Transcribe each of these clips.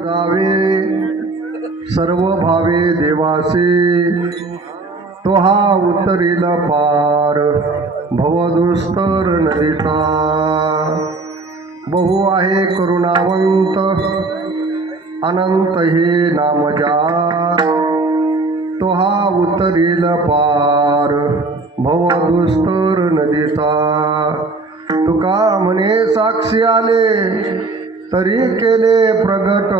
गावे सर्व भावे देवासे तो हा उतरील पार भवदुस्तर नदीचा बहु आहे करुणावंत अनंत हे नामजा तो हा उतरील पार भवदुस्तर नदीचा तुका म्हणे साक्षी आले तरी केले प्रगट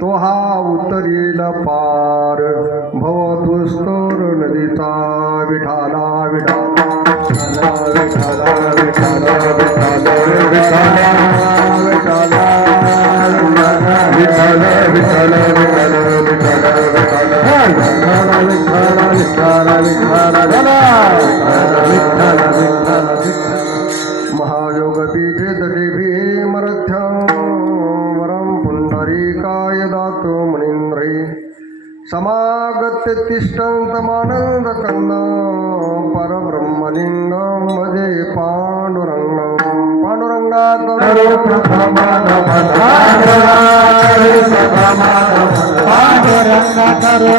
तो हा उतरील पार भवदुस्तर नदीचा विठाला विठाला विठाला विठाला विठाला विठाला विठाला विठाला महायोग बीजे दटे भीमरथ्यं वरं पुंडरीकाय दातो मुनीन्द्रै समागत्य तिष्ठन्तमानन्दकन्दं परब्रह्मलिङ्गं भजे पाण्डुरङ्गं पाण्डुरङ्गा करो पांडुरंगा करो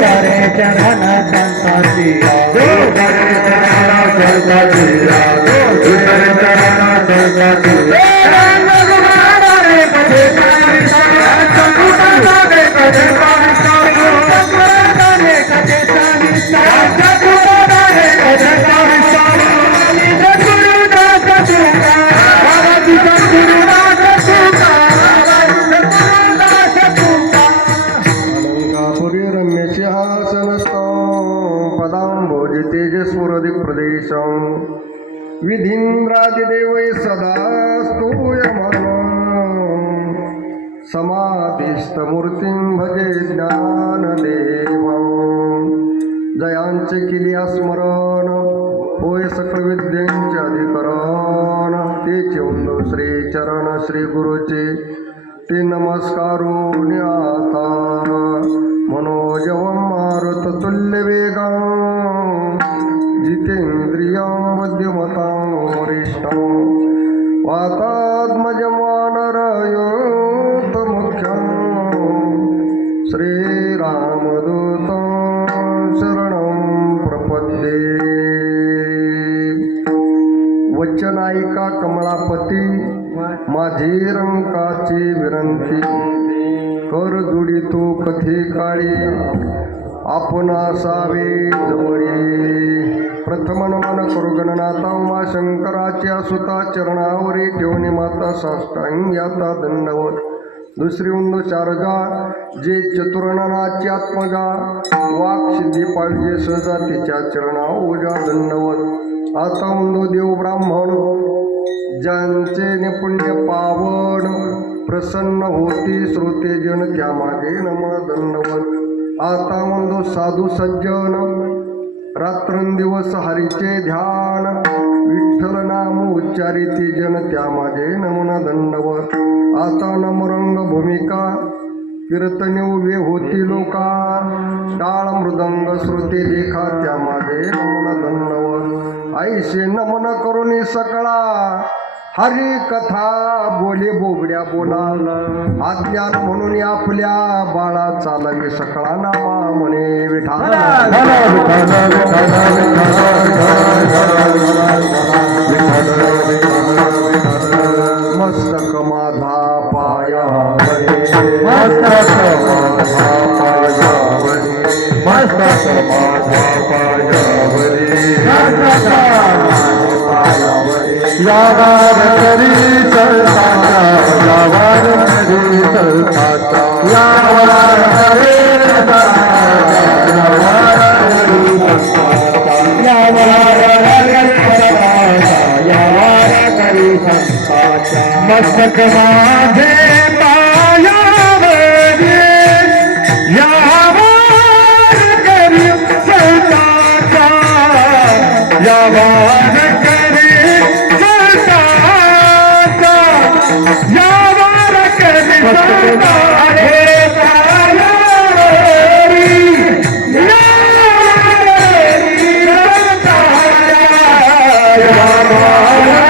करे चरण संताची प्रदेशं विधीन्द्रादिदेवै सदा स्तूयमानं समाधिस्थमूर्तिं भजे ज्ञानदेवं जयांचे केली स्मरण होय सकळ विद्यांचे अधिकरण तेचे उंदो श्री चरण श्री गुरुचे ते नमस्कारून आता मनोजवं मारुत तुल्य वेगं जितेंद्रियं मध्यमतां वरिष्ठं वातात्मजं वानरयोतमुख्यं श्रीरामदूतं शरणं प्रपद्ये वचनायिका कमलापती माझी रंकाची विनंती कर जुडी तू कथी काळी आपण असावे जवळी प्रथम नमन करू गणनाथा उमा शंकराच्या सुता चरणावरी ठेवणे माता साष्टांगी आता दंडवत दुसरी उंदो चारजा जे चतुर्णनाची आत्मजा वाक सिद्धी पाळजे सहजा तिच्या चरणा ओजा दंडवत आता उंदो देव ब्राह्मण ज्यांचे निपुण्य पावन प्रसन्न होती श्रोते जन त्या मागे नमन दंडवत आता उंदो साधू सज्जन रात्रंदिवस हरीचे ध्यान विठ्ठल नाम उच्चारिती जन त्या माझे नमन दंडवत आता नमरंग भूमिका कीर्तने उभे होती लोका टाळ मृदंग श्रुती लेखा त्या माझे नमन दंडवत ऐसे नमन करुणी सकळा हरी कथा बोले बोबड्या बोला अज्ञान म्हणून आपल्या बाळा चालवी सकळा नामा म्हणे विठाला मस्तक माझा पायावरी मस्तक माझा पायावरी मस्तक माझा पायावरी यावार करी चलताचा यावार करी चलताचा यावार करी मस्तक माझे पायावरी यावार करी चलताचा यावार Yeah.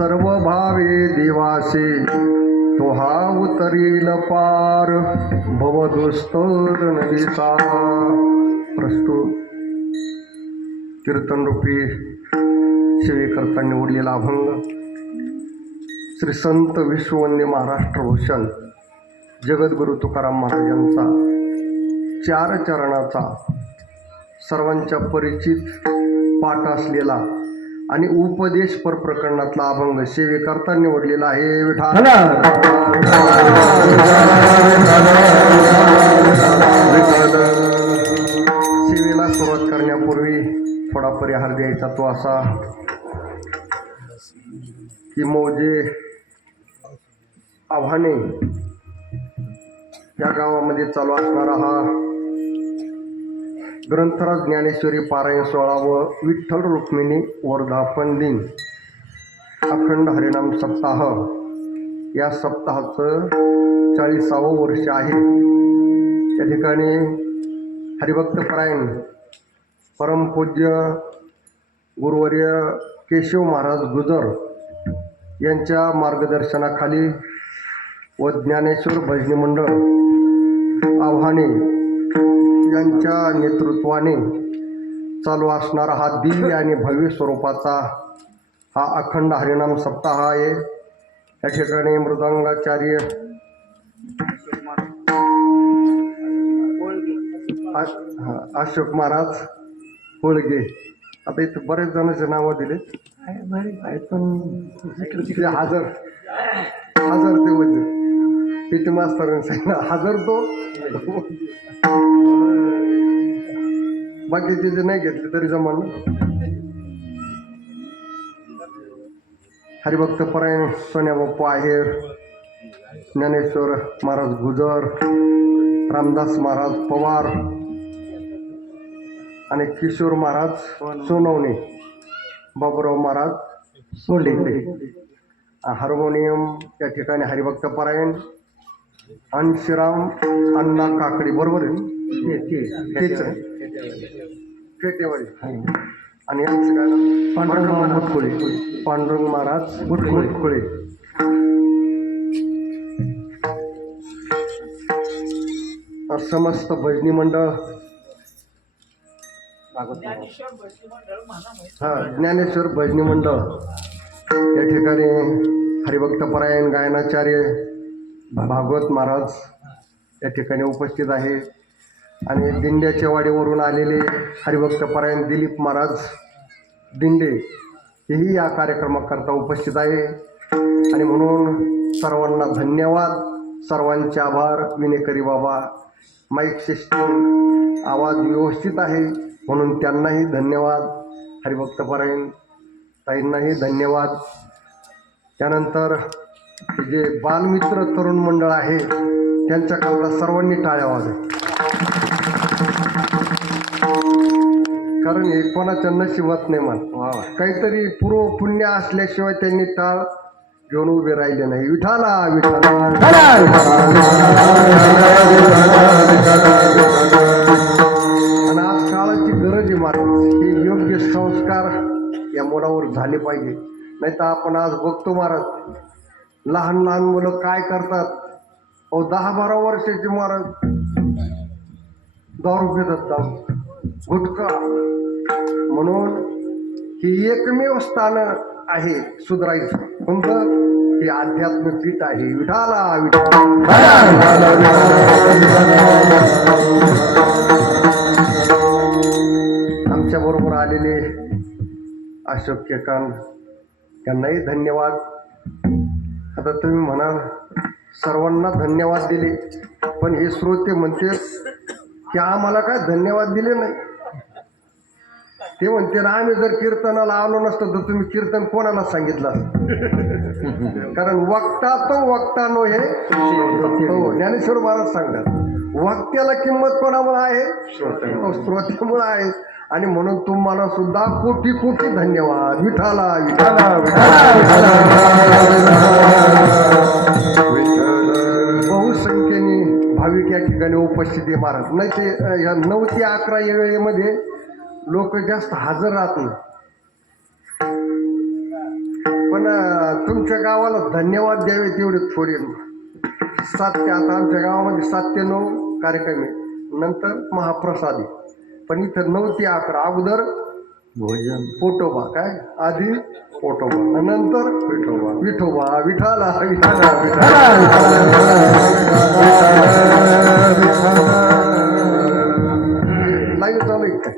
सर्व भावे देवासे तो हा उतरील पार भवदुस्तर नदीचा. प्रस्तुत कीर्तनरूपी सेवेकरता निवडलेला अभंग श्री संत विश्ववंद्य महाराष्ट्र भूषण जगद्गुरु तुकाराम महाराजांचा 4 चरणाचा सर्वांच्या परिचित पाठ असलेला आणि उपदेशपर प्रकरणातला अभंग सेवेकरता निवडलेला आहे. विठ्ठल सेवेला सुरुवात करण्यापूर्वी थोडा परिहार द्यायचा तो असा की मौजे आव्हाने या गावामध्ये चालू असणारा हा ग्रंथराज ज्ञानेश्वरी पारायण सोहळा व विठ्ठल रुक्मिणी वर्धापन दिन अखंड हरिनाम सप्ताह या सप्ताहाचं 40वे वर्ष आहे. या ठिकाणी हरिभक्तपरायण परमपूज्य गुरुवर्य केशव महाराज गुजर यांच्या मार्गदर्शनाखाली व ज्ञानेश्वर भजनी मंडळ आव्हाने यांच्या नेतृत्वाने चालू असणारा हा दिव्य आणि भव्य स्वरूपाचा हा अखंड हरिनाम सप्ताह आहे. या ठिकाणी मृदंगाचार्य अशोक महाराज होळगे, आता इथं बरेच जणांचे नावं दिले पण ते हजर ते म्हणजे पीटी मास्तरांनी सांगितलं हजर तो बाकीचे जे नाही घेतले तरी जमान. हरिभक्तपरायण सोन्या बाप्पू आहेर, ज्ञानेश्वर महाराज गुजर, रामदास महाराज पवार आणि किशोर महाराज सोनवणे, बाबूराव महाराज सोंडेकडे. हार्मोनियम या ठिकाणी हरिभक्तपरायण अंशराम अण्णा काकडी, बरोबर आहे तेच फेटेवाडी. आणि यांचं काय नाव? पांडुरंग मुटकुळे, पांडुरंग महाराज मुटकुळे. समस्त भजनी मंडळ ज्ञानेश्वर भजनी मंडळ या ठिकाणी हरिभक्तपरायण गायनाचार्य भागवत महाराज या ठिकाणी उपस्थित आहे. आणि दिंड्याच्या वाडीवरून आलेले हरिभक्तपरायण दिलीप महाराज दिंडे हेही या कार्यक्रमाकरता उपस्थित आहे. आणि म्हणून सर्वांना धन्यवाद, सर्वांचे आभार. विनेकरी बाबा माईक सिस्टम आवाज व्यवस्थित आहे म्हणून त्यांनाही धन्यवाद. हरिभक्तपरायण ताईंनाही धन्यवाद. त्यानंतर जे बालमित्र तरुण मंडळ आहे त्यांच्याकरता सर्वांनी टाळ्या वाजवा, कारण हे कोणाच्या नशिबात नाही. मान काहीतरी पूर्व पुण्य असल्याशिवाय त्यांनी टाळ घेऊन उभे राहिले नाही. विठाला विठाला. आणि आज काळाची गरज आहे महाराज, हे योग्य संस्कार या मुलावर झाले पाहिजे. नाही तर आपण आज बघतो महाराज लहान लहान मुलं काय करतात. 10-12 वर्षाचे महाराज दारू पितात, दारू गुटखा. म्हणून ही एकमेव स्थान आहे सुधारायचं. कोणतं? हे आध्यात्मिक आहे. विठाला आमच्या बरोबर आलेले अशोक केकांत त्यांनाही धन्यवाद. आता तुम्ही म्हणाल सर्वांना धन्यवाद दिले, पण हे श्रोते म्हणते की आम्हाला काय धन्यवाद दिले नाही. ते म्हणते ना आम्ही जर कीर्तनाला आलो नसतो तर तुम्ही कीर्तन कोणाला सांगितलं? कारण वक्ता तो वक्ता नो हे ज्ञानेश्वर महाराज सांगतात. वक्त्याला किंमत कोणामुळे आहे? श्रोत्यामुळे आहे. आणि म्हणून तुम्हाला सुद्धा कोटी कोटी धन्यवाद. विठाला विठाला बहुसंख्येने भाविक या ठिकाणी उपस्थिती महाराज. नाही ते या 9 ते 11 या वेळेमध्ये लोक जास्त हजर राहत नाही. पण तुमच्या गावाला धन्यवाद द्यावे तेवढे थोडे 7 ते आता आमच्या गावामध्ये 7 ते 9 कार्यक्रम आहे, नंतर महाप्रसाद आहे. पण इथं 9 ते 11 अगोदर भोजन पोटोबा काय आधी पोटोबा आणि नंतर विठोबा विठोबा विठाला विठाला लाईव्ह चालू आहे काय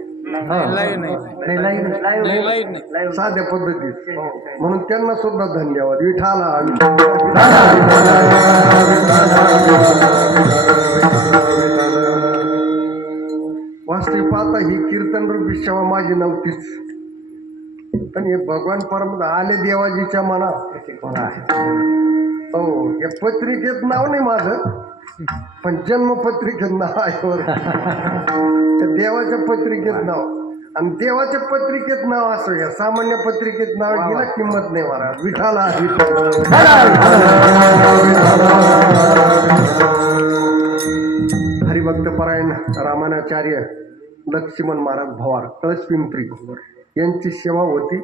साध्या पद्धतीत म्हणून त्यांना सुद्धा धन्यवाद विठाला वास्तविक पाहता ही कीर्तन रूपी सेवा माझी नव्हतीच, पण हे भगवान परम आले देवाजीच्या मनात. हो, हे पत्रिकेत नाव नाही माझं, पण जन्मपत्रिकेत नाव आहे बरं. देवाच्या पत्रिकेत नाव, आणि देवाच्या पत्रिकेत नाव असं या सामान्य पत्रिकेत नाव गेला किंमत नाही महाराज. विठाला हरिभक्त परायण रामानाचार्य लक्ष्मण महाराज भवार कळस पिंपरी यांची सेवा होती,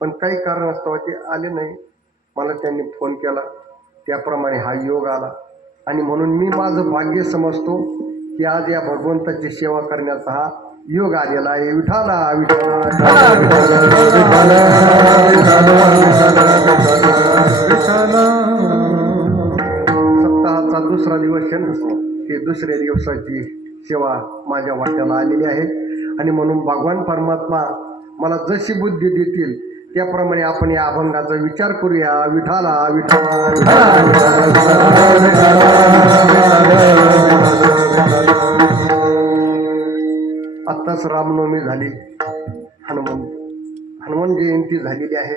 पण काही कारणास्तव ते आले नाही. मला त्यांनी फोन केला, त्याप्रमाणे हा योग आला, आणि म्हणून मी माझं भाग्य समजतो की आज या भगवंताची सेवा करण्याचा हा योग आलेला आहे. विठाला सप्ताहाचा दुसरा दिवस आहे, ते दुसऱ्या दिवसाची सेवा माझ्या वाट्याला आलेली आहे, आणि म्हणून भगवान परमात्मा मला जशी बुद्धी देतील त्याप्रमाणे आपण या अभंगाचा विचार करूया. विठाला आत्ताच रामनवमी झाली, हनुमान जयंती झालेली आहे,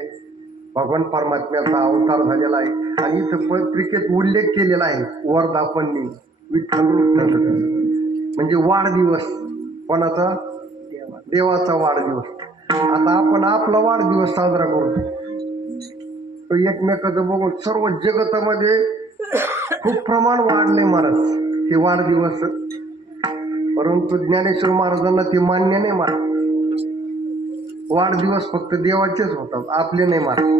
भगवान परमात्म्याचा अवतार झालेला आहे, आणि इथं पत्रिकेत उल्लेख केलेला आहे वर्धापनी विठ्ठल म्हणजे वाढदिवस. कोणाचा? देवाचा वाढदिवस. आता आपण आपला वाढदिवस साजरा करतो, तो एकमेकाचं बघून सर्व जगतामध्ये खूप प्रमाण वाढले महाराज हे वाढदिवस, परंतु ज्ञानेश्वर महाराजांना ते मान्य नाही महाराज. वाढदिवस फक्त देवाचेच होतात, आपले नाही महाराज.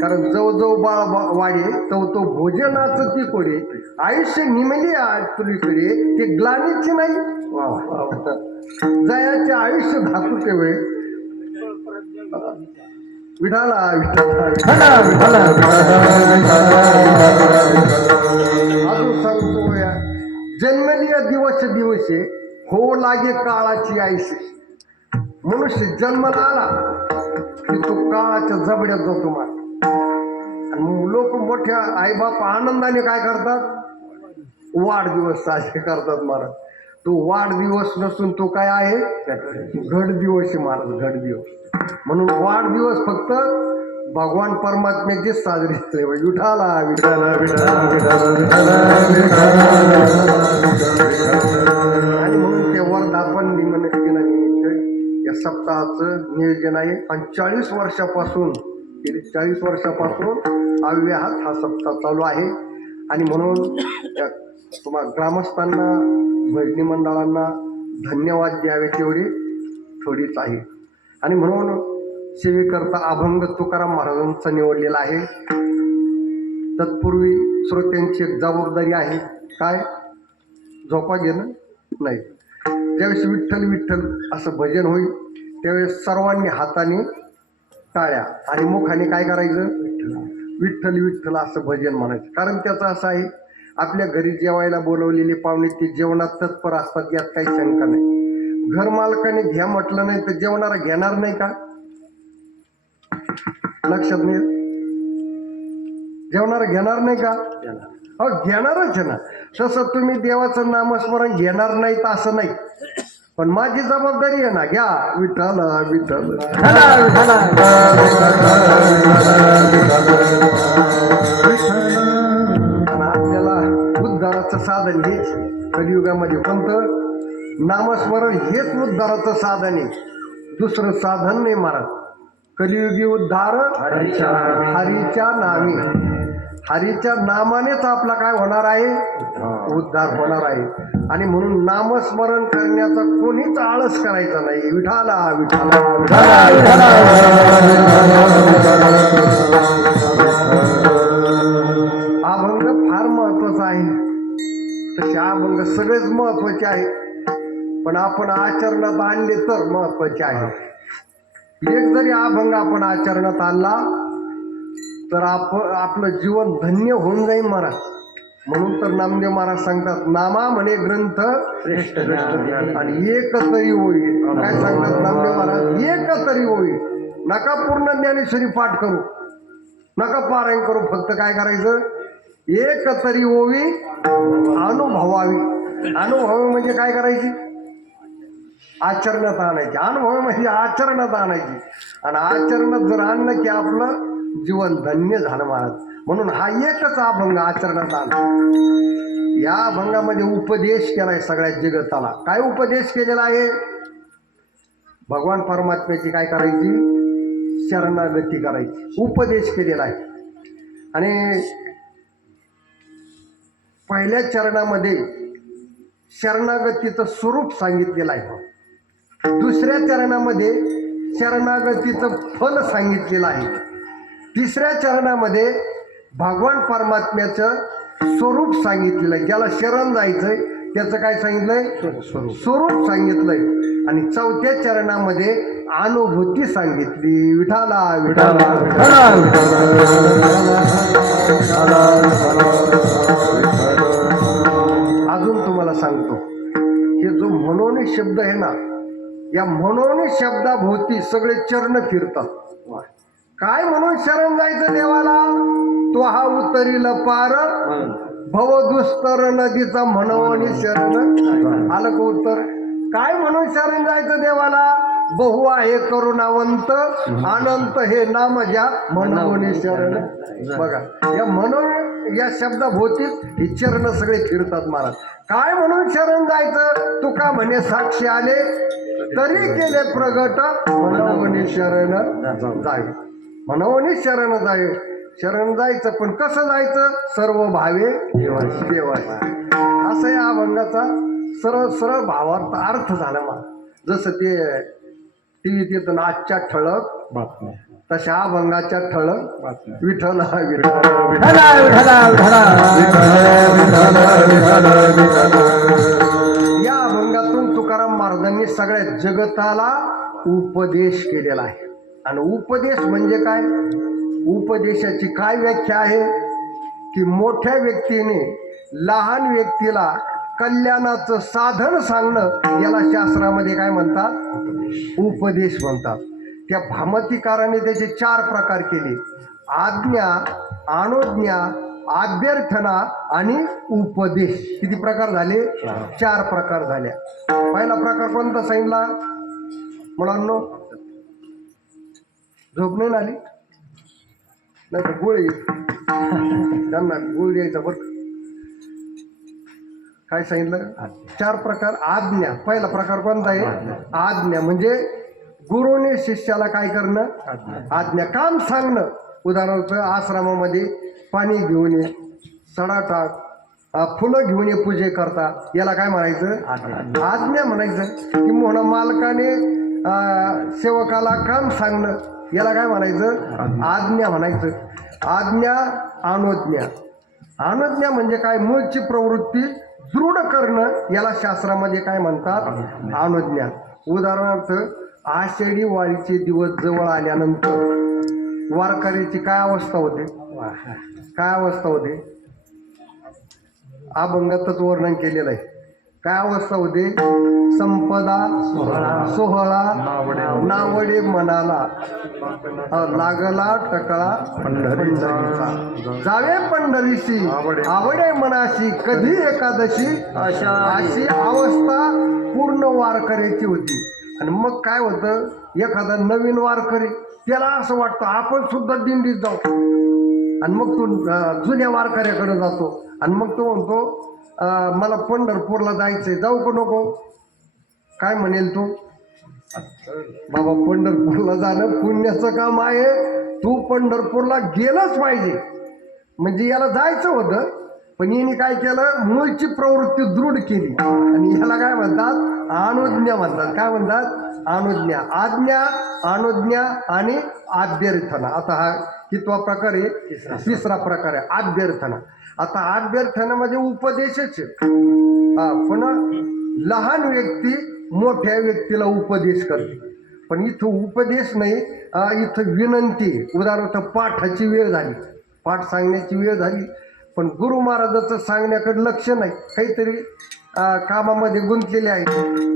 कारण जवळ बाळ वाढे तो भोजनाचं ती कोडे आयुष्य निमले तुलीकडे ते ग्लानीचे नाही जयाचे आयुष्य धातूचे वेळ. विठाला अजून सांगतो या जन्मलीय दिवसे हो लागे काळाची आयुष्य. मनुष्य जन्माला आला की तो काळाच्या जबड्यात जातो मार, आणि लोक मोठ्या आईबाप आनंदाने काय करतात? वाढदिवस साजरे करतात महाराज. तो वाढदिवस नसून तो काय आहे? घटदिवस आहे महाराज, घटदिवस. म्हणून वाढदिवस फक्त भगवान परमात्म्याचे साजरे केले. विठाला विठाला आणि म्हणून ते वर्धापन दिनानिमित्त या सप्ताहाचं नियोजन आहे. आणि 40 वर्षापासून अव्याहत हा सप्ताह चालू आहे, आणि म्हणून तुम्हाला ग्रामस्थांना भजनी मंडळांना धन्यवाद द्यावे तेवढी थोडीच आहे. आणि म्हणून सेवेकरता अभंग तुकाराम महाराजांचा निवडलेला आहे. तत्पूर्वी श्रोत्यांची एक जबाबदारी आहे, काय? झोपा घेणं नाही. ज्यावेळेस विठ्ठल विठ्ठल असं भजन होईल त्यावेळेस सर्वांनी हाताने टाळ्या आणि मुखाने काय करायचं? विठ्ठल विठ्ठल असं भजन म्हणायचं. कारण त्याचं असं आहे, आपल्या घरी जेवायला बोलवलेले पाहुणे ते जेवणात तत्पर असतात, यात काही शंका नाही. घर मालकाने घ्या म्हटलं नाही तर जेवणारा घेणार नाही का? लक्षात नाही? जेवणारा घेणार नाही का? हो, घेणारच आहे ना. तसं तुम्ही देवाचं नामस्मरण घेणार नाही तर असं नाही, पण माझी जबाबदारी आहे ना, घ्या विठ्ठल विठ्ठल. आपल्याला उद्धाराचं साधन हेच कलियुगामध्ये कोणतं? नामस्मरण हेच उद्धाराचं साधन आहे, दुसरं साधन नाही महाराज. कलियुगी उद्धार हरीच्या नामी, हरीच्या नामानेच आपला काय होणार आहे? उद्धार होणार आहे. आणि म्हणून नामस्मरण करण्याचा कोणीच आळस करायचा नाही. विठाला विठाला महत्वाचे आहे, पण आपण आचरणात आणले तर महत्वाचे आहे. एक जरी अभंग आपण आचरणात आणला तर आपलं जीवन धन्य होऊन जाईल महाराज. म्हणून तर नामदेव महाराज सांगतात, नामा म्हणे ग्रंथ श्रेष्ठ आणि एक तरी होईल. काय सांगतात नामदेव महाराज? एक तरी होईल. नका पूर्ण ज्ञानेश्वरी पाठ करू, नका पारायण करू, फक्त काय करायचं, एक तरी ओवी अनुभवावी. अनुभवावी म्हणजे काय करायची? आचरणात आणायची. अनुभव म्हणजे आचरणात आणायची. आणि आचरणात जर आणलं की आपलं जीवन धन्य झालं महाराज. म्हणून हा एकच अभंग आचरणात आला. या अभंगामध्ये उपदेश केलाय सगळ्या जगताला. काय उपदेश केलेला आहे? भगवान परमात्म्याची काय करायची? शरणागती करायची. उपदेश केलेला आहे. आणि पहिल्या चरणामध्ये शरणागतीचं स्वरूप सांगितलेलं आहे. दुसऱ्या चरणामध्ये शरणागतीचं फल सांगितलेलं आहे. तिसऱ्या चरणामध्ये भगवान परमात्म्याचं स्वरूप सांगितलेलं आहे. ज्याला शरण जायचंय त्याचं काय सांगितलंय? स्वरूप सांगितलंय. आणि चौथ्या चरणामध्ये अनुभूती सांगितली. विठाला विठाला अजून तुम्हाला सांगतो, हे जो म्हणून शब्द आहे ना, या म्हणून शब्दाभोवती सगळे चरण फिरतात. काय म्हणून शरण जायचं देवाला? तो हा उतरील पार भवदुस्तर नदीचा म्हणून शरण. आलं का उत्तर? काय म्हणून शरण जायचं देवाला? बहु आहे करुणावंत अनंत हे नाम ज्या म्हणून शरण. बघा, या म्हणून या शब्दाभोवतीच ही चरण सगळे फिरतात महाराज. काय म्हणून शरण जायचं? तुका म्हणे साक्षी आले तरी केले प्रगट म्हणून शरण जाय. म्हणून शरण जाय. शरण जायचं, पण कसं जायचं? सर्व भावे देवाचे. असं या अभंगाचा सरळ सरळ भावार्थ अर्थ झाला मला. जसं ते टीव्हीत येतं ना आजच्या ठळक तशा अभंगाच्या ठळक विठ्ठल या अभंगातून तुकाराम महाराजांनी सगळ्या जगताला उपदेश केलेला आहे. आणि उपदेश म्हणजे काय? उपदेशाची काय व्याख्या आहे? की मोठ्या व्यक्तीने लहान व्यक्तीला कल्याणाचं साधन सांगणं, याला शास्त्रामध्ये काय म्हणतात? उपदेश म्हणतात. त्या भामतीकाराने त्याचे 4 प्रकार केले: आज्ञा, अनुज्ञा, अभ्यर्थना आणि उपदेश. किती प्रकार झाले? 4 प्रकार झाले. पहिला प्रकार कोणता सांगितला मुलांनो? झोप नाही आली नाही तर गोळी त्यांना गोळी द्यायचा बरं. काय सांगितलं? 4 प्रकार. आज्ञा, पहिला प्रकार कोणता आहे? आज्ञा म्हणजे गुरुने शिष्याला काय करणं? आज्ञा, काम सांगणं. उदाहरणार्थ आश्रमामध्ये पाणी घेऊन ये, सडा टाक, फुलं घेऊन ये पूजे करता, याला काय म्हणायचं? आज्ञा म्हणायचं. किंवा मालकाने सेवकाला काम सांगणं, याला काय म्हणायचं? आज्ञा म्हणायचं. आज्ञा, अनुज्ञा. अनुज्ञा म्हणजे काय? मूळची प्रवृत्ती दृढ करणं, याला शास्त्रामध्ये काय म्हणतात? अनुज्ञा. उदाहरणार्थ आषाढी वारीचे दिवस जवळ आल्यानंतर वारकऱ्याची काय अवस्था होते? काय अवस्था होते? अभंगातच वर्णन केलेलं आहे. काय अवस्था होते? संपदा सोहळा नावडे मनाला, लागला टकळा पंढरीचा, जावे पंढरीशी आवडे मनाशी, कधी एकादशी, अशी अवस्था पूर्ण वारकऱ्याची होती. आणि मग काय होतं? एखादा नवीन वारकरी, त्याला असं वाटतं आपण सुद्धा दिंडीत जाऊ. आणि मग तो जुन्या वारकऱ्याकडे जातो आणि मग तो म्हणतो मला पंढरपूरला जायचंय, जाऊ का नको? काय म्हणेल तो? बाबा पंढरपूरला जाणं पुण्याचं काम आहे, तू पंढरपूरला गेलंच पाहिजे. म्हणजे याला जायचं होतं, पण याने काय केलं? मूळची प्रवृत्ती दृढ केली. आणि याला काय म्हणतात? अनुज्ञा म्हणतात. काय म्हणतात? अनुज्ञा. आज्ञा, अनुज्ञा आणि अभ्यर्थना. आता हा कितवा प्रकार आहे? तिसरा प्रकार आहे अभ्यर्थना. आता अभ्यर्थनामध्ये उपदेशच आहे. पण लहान व्यक्ती मोठ्या व्यक्तीला उपदेश करते. पण इथं उपदेश नाही, इथं विनंती. उदाहरणार्थ पाठाची वेळ झाली, पाठ सांगण्याची वेळ झाली, पण गुरु महाराजाचं सांगण्याकडे लक्ष नाही, काहीतरी कामामध्ये गुंतलेले आहेत.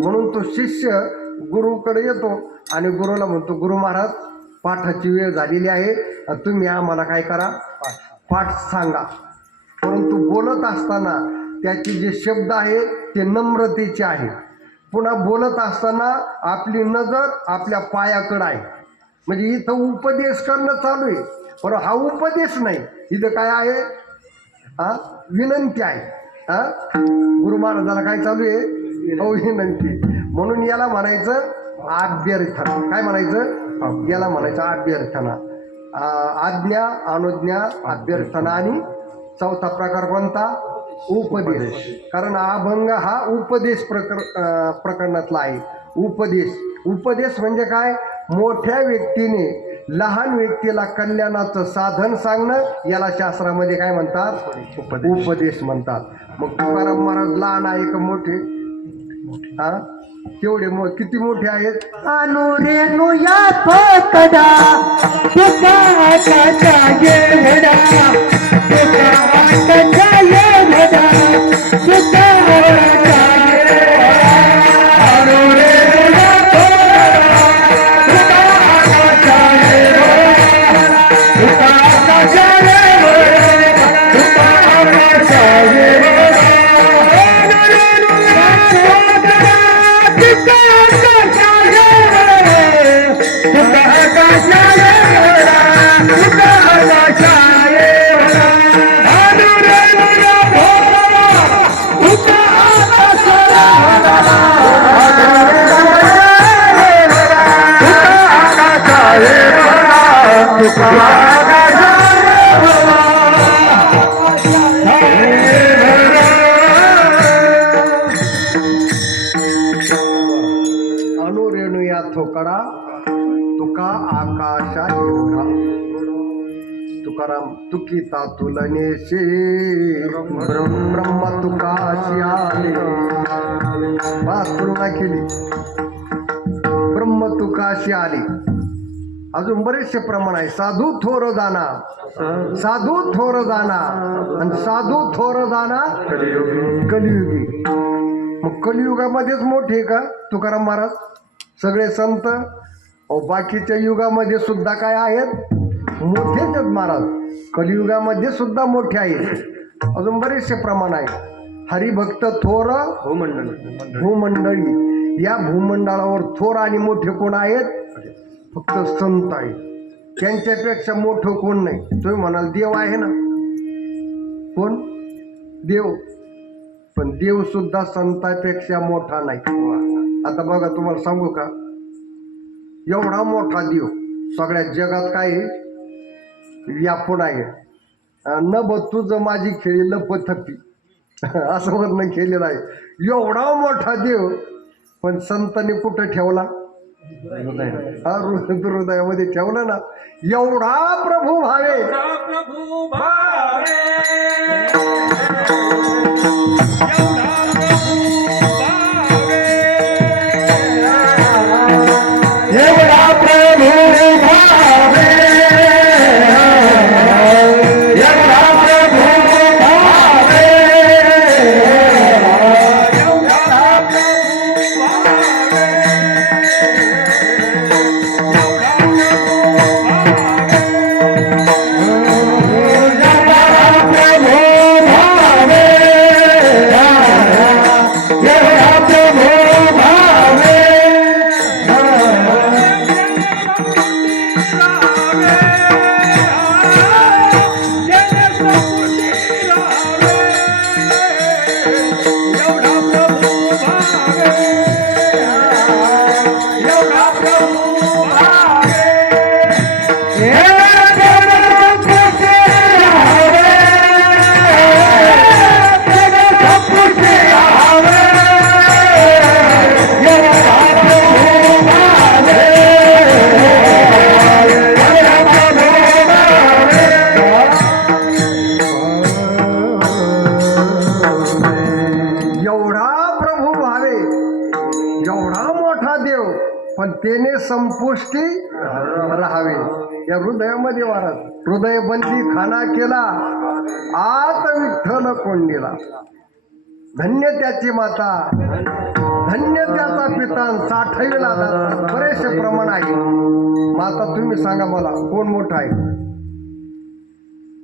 म्हणून तो शिष्य गुरुकडे येतो आणि गुरुला म्हणतो, गुरु महाराज पाठाची वेळ झालेली आहे, तुम्ही आम्हाला काय करा, पाठ सांगा. परंतु बोलत असताना त्याचे जे शब्द आहेत ते नम्रतेचे आहेत. पुन्हा बोलत असताना आपली नजर आपल्या पायाकडं आहे. म्हणजे इथं उपदेश करणं चालू आहे, पण हा उपदेश नाही, इथं काय आहे, विनंती आहे. गुरु महाराजाला काय चालू आहे? विनंती. म्हणून याला म्हणायचं अभ्यर्थना. काय म्हणायचं? याला म्हणायचं अभ्यर्थना. आज्ञा, अनुज्ञा, अभ्यर्थना आणि चौथा प्रकार कोणता? उपदेश. कारण अभंग हा उपदेश प्रकरणातला आहे. उपदेश म्हणजे काय? मोठ्या व्यक्तीने लहान व्यक्तीला कल्याणाचं साधन सांगणं, याला शास्त्रामध्ये काय म्हणतात? उपदेश म्हणतात. मग तुकाराम महाराज लहान आहे का मोठे? केवढे किती मोठे आहेत? अनुरेणू या फकदा तुका आकाशा येवडा, तुका आकाशा येवडा, तुका आकाशा येवडा. अनुरेणू या फकदा तुका आकाशा येवडा, तुका आकाशा येवडा, तुका आकाशा येवडा. अनुरेणू या फकदा तुका आकाशा येवडा, तुका आकाशा येवडा, तुका आकाशा येवडा. अनुरेणू या फकदा तुका आकाशा येवडा, तुका आकाशा अनुरेणू या थोकडा तुका आकाशा एवढा. तुकाराम तुकिता तुलनेशी ब्रह्म तुकाशी आले. तुलना केली, ब्रह्म तुकाशी आले. अजून बरेचसे प्रमाण आहे. साधू थोर जाना, साधू थोर जाना, आणि साधू थोर जाना कलियुगी. मग कलियुगामध्येच मोठे का तुकाराम महाराज? सगळे संत बाकीच्या युगामध्ये सुद्धा काय आहेत? मोठेच आहेत महाराज. कलियुगामध्ये सुद्धा मोठे आहेत. अजून बरेचसे प्रमाण आहेत. हरिभक्त थोर भूमंडळी. या भूमंडळावर थोर आणि मोठे कोण आहेत? फक्त संत आहेत. त्यांच्यापेक्षा मोठं कोण नाही. तुम्ही म्हणाल देव आहे ना, कोण? देव. पण देव सुद्धा संतांपेक्षा मोठा नाही. आता बघा, तुम्हाला सांगू का, एवढा मोठा देव सगळ्या जगात काय व्यापून आहे. न ब तुझं माझी खेळी लपथपी असं वर्णन केलेलं आहे. एवढा मोठा देव, पण संतांनी कुठं ठेवला? हृदयामध्ये ठेवलं ना. एवढा प्रभू भावे, प्रभू भावे, एवढा प्रभू भावे, एवढा प्रभू भावे, एवढा प्रभू भावे. तेने संपुष्टी राहावे. या हृदयामध्ये वारत हृदय बंदी खाना केला आत विठ्ठल कोंडीला. धन्य त्याची माता, धन्य त्याचा पिता, साठविला दाता. बरेचसे प्रमाण आहे. माता तुम्ही सांगा मला कोण मोठं आहे?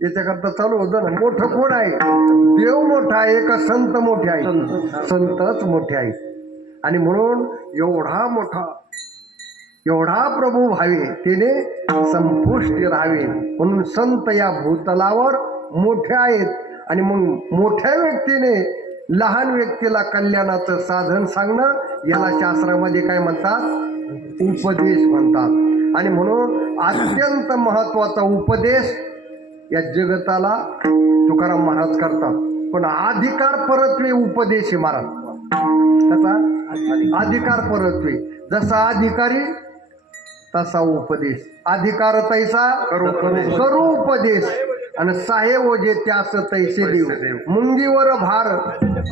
याच्याकरता चालू होतं ना. मोठं कोण आहे? देव मोठा आहे का संत मोठे आहे? संतच मोठे आहे. आणि म्हणून एवढा मोठा एवढा प्रभू व्हावे त्याने संपुष्टी राहावे म्हणून संत या भूतलावर मोठे आहेत. आणि मग मोठ्या व्यक्तीने लहान व्यक्तीला कल्याणाचं साधन सांगणं याला शास्त्रामध्ये काय म्हणतात? उपदेश म्हणतात. आणि म्हणून अत्यंत महत्वाचा उपदेश या जगताला तुकाराम महाराज करतात. पण अधिकार परत्वे उपदेश आहे महाराज. कसा? अधिकार परत्वे. जसा अधिकारी तसा उपदेश. अधिकार तैसा करू उपदेश. आणि साहेब ओजे त्यास तैसे देव. मुंगीवर भार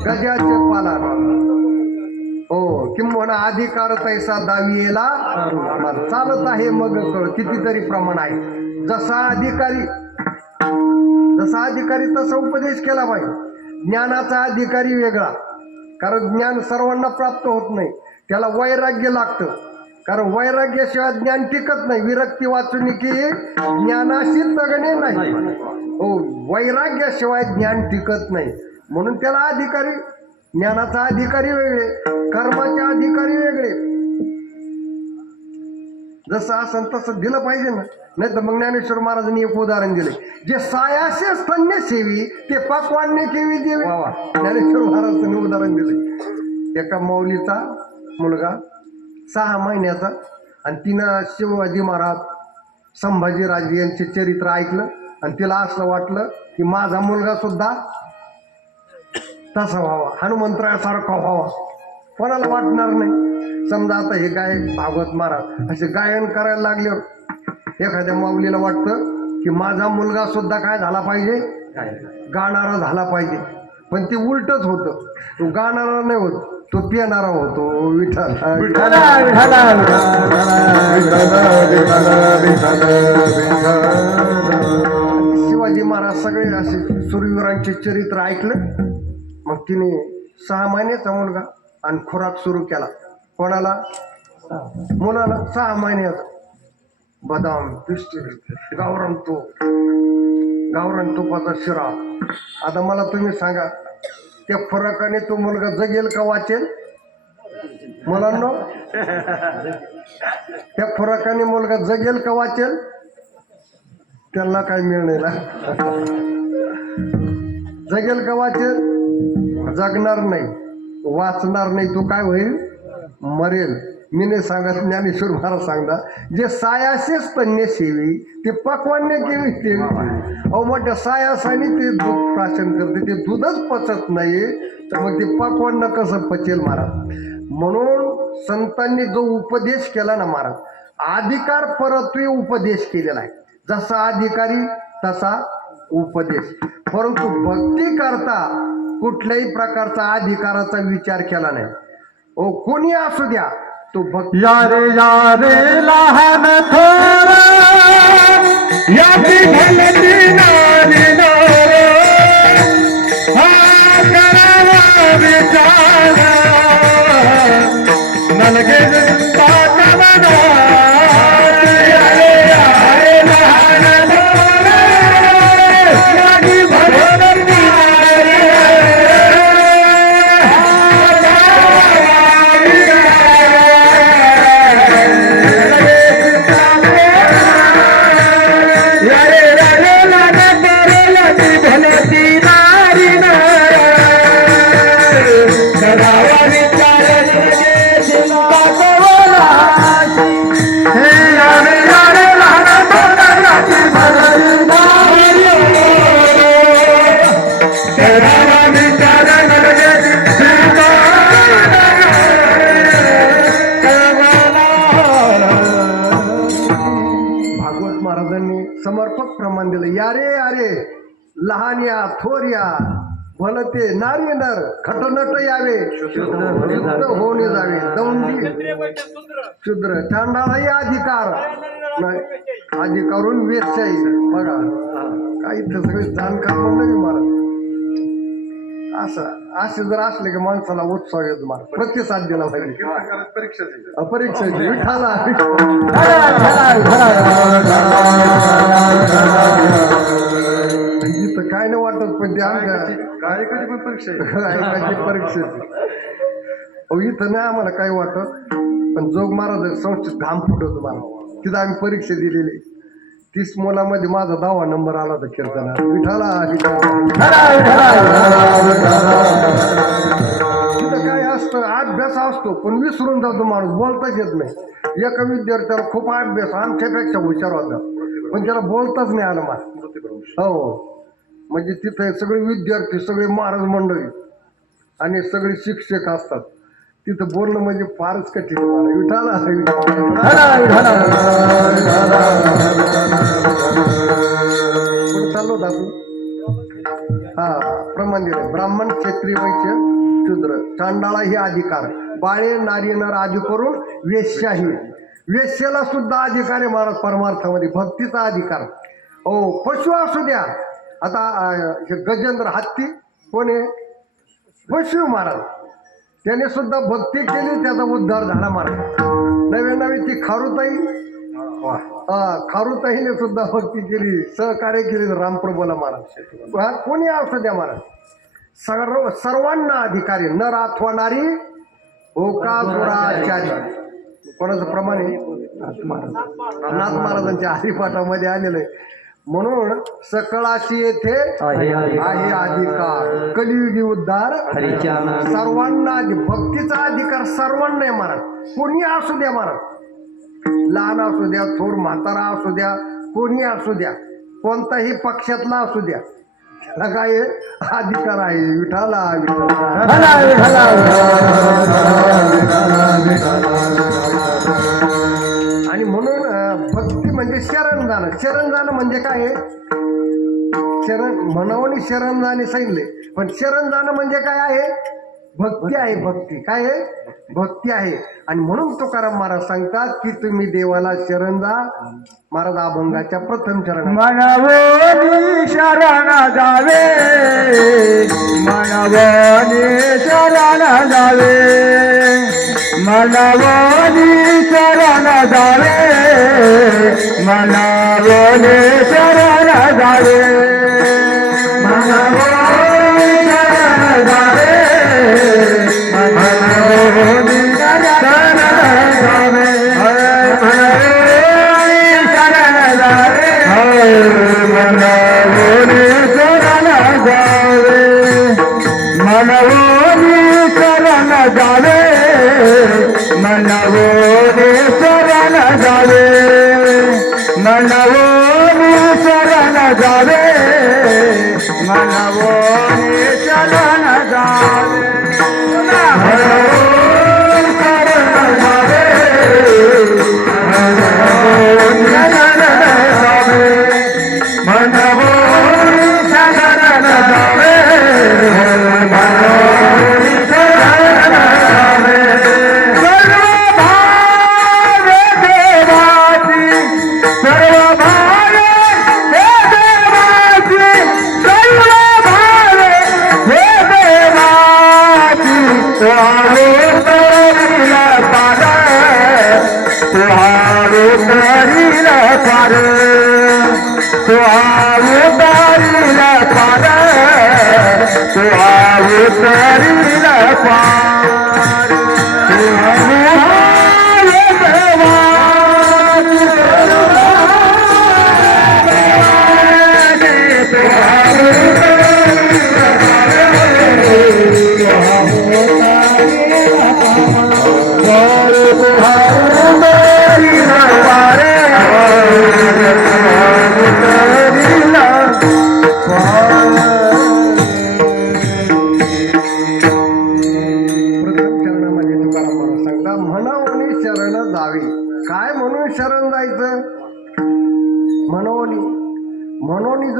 गजाचे पाला. हो किंवा अधिकार तैसा दावियेला चालत आहे मग कळ. कितीतरी प्रमाण आहे. जसा अधिकारी तसा उपदेश केला पाहिजे. ज्ञानाचा अधिकारी वेगळा, कारण ज्ञान सर्वांना प्राप्त होत नाही. त्याला वैराग्य लागतं, कारण वैराग्याशिवाय ज्ञान टिकत नाही. विरक्ती वाचून की ज्ञानाशी तगणे नाही. हो वैराग्याशिवाय ज्ञान टिकत नाही. म्हणून त्याला अधिकारी. ज्ञानाचा अधिकारी वेगळे, कर्माचे अधिकारी वेगळे. जसं असं तसं दिलं पाहिजे ना. नाही तर मग ज्ञानेश्वर महाराजांनी एक उदाहरण दिले. जे सायासे स्तन्य सेवी ते पक्वान्य केवी देवे. ज्ञानेश्वर महाराजांनी उदाहरण दिले. एका माऊलीचा मुलगा 6 महिन्याचा, आणि तिनं शिवाजी महाराज संभाजीराजे यांचे चरित्र ऐकलं आणि तिला असं वाटलं की माझा मुलगा सुद्धा तसा व्हावा, हनुमंतरायासारखा व्हावा. कोणाला वाटणार नाही? समजा आता हे गाय भागवत महाराज असे गायन करायला लागल्यावर एखाद्या माऊलीला वाटतं की माझा मुलगा सुद्धा काय झाला पाहिजे? गाणारा झाला पाहिजे. पण ते उलटच होतं. तो गाणारा नाही होत, तो पिणारा होतो. विठ्ठल शिवाजी महाराज सगळे असे सुरवीरांचे चरित्र ऐकलं. मग तिने 6 महिन्याचा मुलगा आणि खुराक सुरू केला. कोणाला? मुलाला. 6 महिन्याचा बदाम बिस्किट गावरान तुपाचा शिरा. आता मला तुम्ही सांगा त्या फरकाने तो मुलगा जगेल का वाचेल? मुलांनो त्या फरकाने मुलगा जगेल का वाचेल? त्यांना काय मिळणार? जगेल का वाचेल? जगणार नाही, वाचणार नाही. तो काय होईल? मरेल. मी नाही सांगत, ज्ञानेश्वर महाराज सांगता. जे सायासे स्तन्य सेवी ते पक्वान्य केवी देवी. अहो मोठ्या सायासाने ते दूध प्राशन करते, ते दूधच पचत नाही तर मग ते पक्वान्न कसं पचेल महाराज? म्हणून संतांनी जो उपदेश केला ना महाराज, अधिकार परत्वे उपदेश केलेला आहे. जसा अधिकारी तसा उपदेश. परंतु भक्ती करता कुठल्याही प्रकारचा अधिकाराचा विचार केला नाही. ओ कोणी असू द्या, तो भक्ती यारे लहान थोर याची भलती नारी नार. हा करावा विचार नलगे जिंदा कवना. यारे लहान थोर याची भलती नारी समर्पक प्रमाण दिलं. यारे लहान या थोर या भल ते नारी नर खटनट यावे शुद्ध होणे जावे दौंडी शूद्र चांडाळाही अधिकार नाही अधिकारून वेश्याही बघा काही इथं सगळे जाणकार पण नाही मला असं असे जर असले की माणसाला उत्साह येतो मला प्रतिसाद दिला पाहिजे परीक्षेची विठाला इथं काय नाही वाटत पण ते आमच्या गायकाची पण परीक्षा ऐकायची परीक्षेची इथं नाही आम्हाला काय वाटत पण जोग महाराज संस्थेत घाम फुटवतो मला तिथं आम्ही परीक्षा दिलेली 30 मुलामध्ये माझा 10वा नंबर आला होता कीर्तना विठाला तिथं काय असतं अभ्यास असतो पण विसरून जातो माणूस बोलताच येत नाही एका विद्यार्थ्याला खूप अभ्यास आमच्यापेक्षा हुशार होता पण त्याला बोलताच नाही आलं मला हो म्हणजे तिथे सगळे विद्यार्थी सगळे महाराज मंडळी आणि सगळे शिक्षक असतात तिथं बोलणं म्हणजे फारच कठीण विठाला चाललो होता हा प्रमाण दिलं ब्राह्मण क्षत्रिय वैश्य शूद्र चांडाळा ही अधिकार बाळे नारी नर आदी करून वेश्याही वेश्याला सुद्धा अधिकार आहे महाराज परमार्थामध्ये भक्तीचा अधिकार हो पशु असू द्या आता हे गजेंद्र हत्ती कोण आहे पशु महाराज त्याने सुद्धा भक्ती केली त्याचा उद्धार झाला महाराज नवी ती खारुताई खारुताईने सुद्धा भक्ती केली सहकार्य केली रामप्रभूला महाराज कोणी असू द्या महाराज सर्वांना अधिकारी नर अथवा नारी ओका दुराचारी कोणाचं प्रमाण आहे नाथ महाराजांच्या हरिपाठामध्ये आलेलं आहे म्हणून सकळाशी येथे आहे अधिकार कलियुगी उद्धार सर्वांना भक्तीचा अधिकार सर्वांना आहे महाराज कोणी असू द्या महाराज लहान असू द्या थोर म्हातारा असू द्या कोणी असू द्या कोणताही पक्षातला असू द्या त्याला काय अधिकार आहे विठाला आणि म्हणून भक्ती म्हणजे शरण जाणं म्हणजे काय शरण म्हणावणी शरण जाणे सांगितले पण शरण जाणं म्हणजे काय आहे भक्ती आहे भक्ती काय आहे भक्ती आहे आणि म्हणून तुकाराम महाराज सांगतात की तुम्ही देवाला शरण जा महाराज अभंगाच्या प्रथम चरण मनवोनी शरण जावे मनवोनी शरण जावे मनवोनी शरण जावे मनवोनी शरण जावे मनवोनी शरण जावे मनवोनी शरण जावे मनवोनी शरण जावे मनवोनी शरण जावे मनवोनी शरण जावे मनवोनी शरण जावे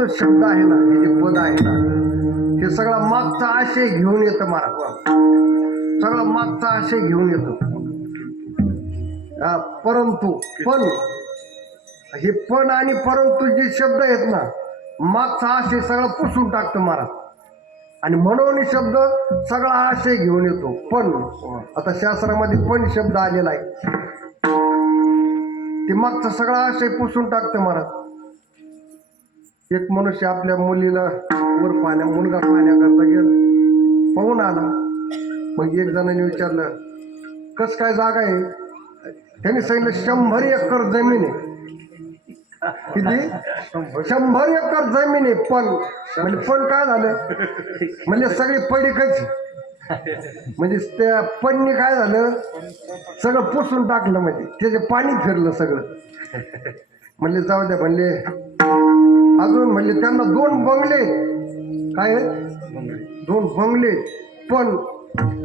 जो शब्द आहे ना, हे जे पद आहे ना, हे सगळा मागचा आशय घेऊन येतं मला, सगळा मागचा आशय घेऊन येतो. परंतु पण हे पण आणि परंतु जे शब्द आहेत ना, मागचा आशय सगळा पुसून टाकतं महाराज. आणि म्हणून शब्द सगळा आशय घेऊन येतो. पण आता शास्त्रामध्ये पण शब्द आलेला आहे, ते मागचा सगळा आशय पुसून टाकतं महाराज. एक मनुष्य आपल्या मुलीला मुलगा पाहण्याकरता गेला, पाहून आला. मग एक जणांनी विचारलं, कस काय जागा आहे? त्यांनी सांगितलं 100 एकर जमीन आहे. किती? 100 एकर जमीन आहे. पण म्हणजे पण काय झालं, म्हणजे सगळी पडीकच. म्हणजे त्या पणनी काय झालं, सगळं पुसून टाकलं, म्हणजे त्याचे पाणी फिरलं सगळं. म्हणले जाऊ द्या. म्हणले अजून म्हणले त्यांना 2 बंगले. काय? 2 बंगले.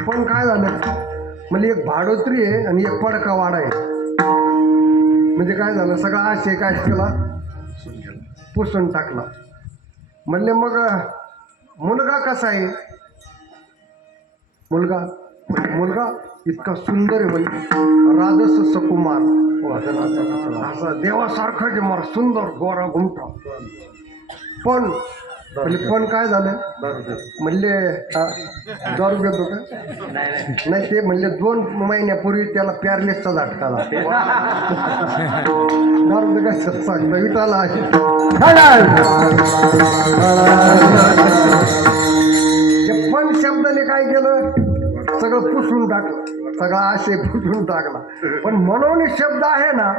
पण काय झालं, म्हणजे एक भाडोत्री आहे आणि एक पडका वाडा आहे. म्हणजे काय झालं, सगळा आशय काय केला, पुसून टाकला. म्हणले मग मुलगा कसा आहे? मुलगा इतका सुंदर आहे, म्हणजे राजस सकुमार, असा देवासारखा जे मार, सुंदर गोरा घुमटा. पण म्हणजे पण काय झालं, म्हणले दारू घेतो का? नाही, ते म्हणले 2 महिन्यापूर्वी त्याला पॅरलेसचा झटका आला. दारू कसं सांगता विटाला आहे. पण शब्दाने काय केलं, सगळं पुसून टाकलं, सगळा आशय पुसून टाकला. पण म्हणून शब्द आहे ना,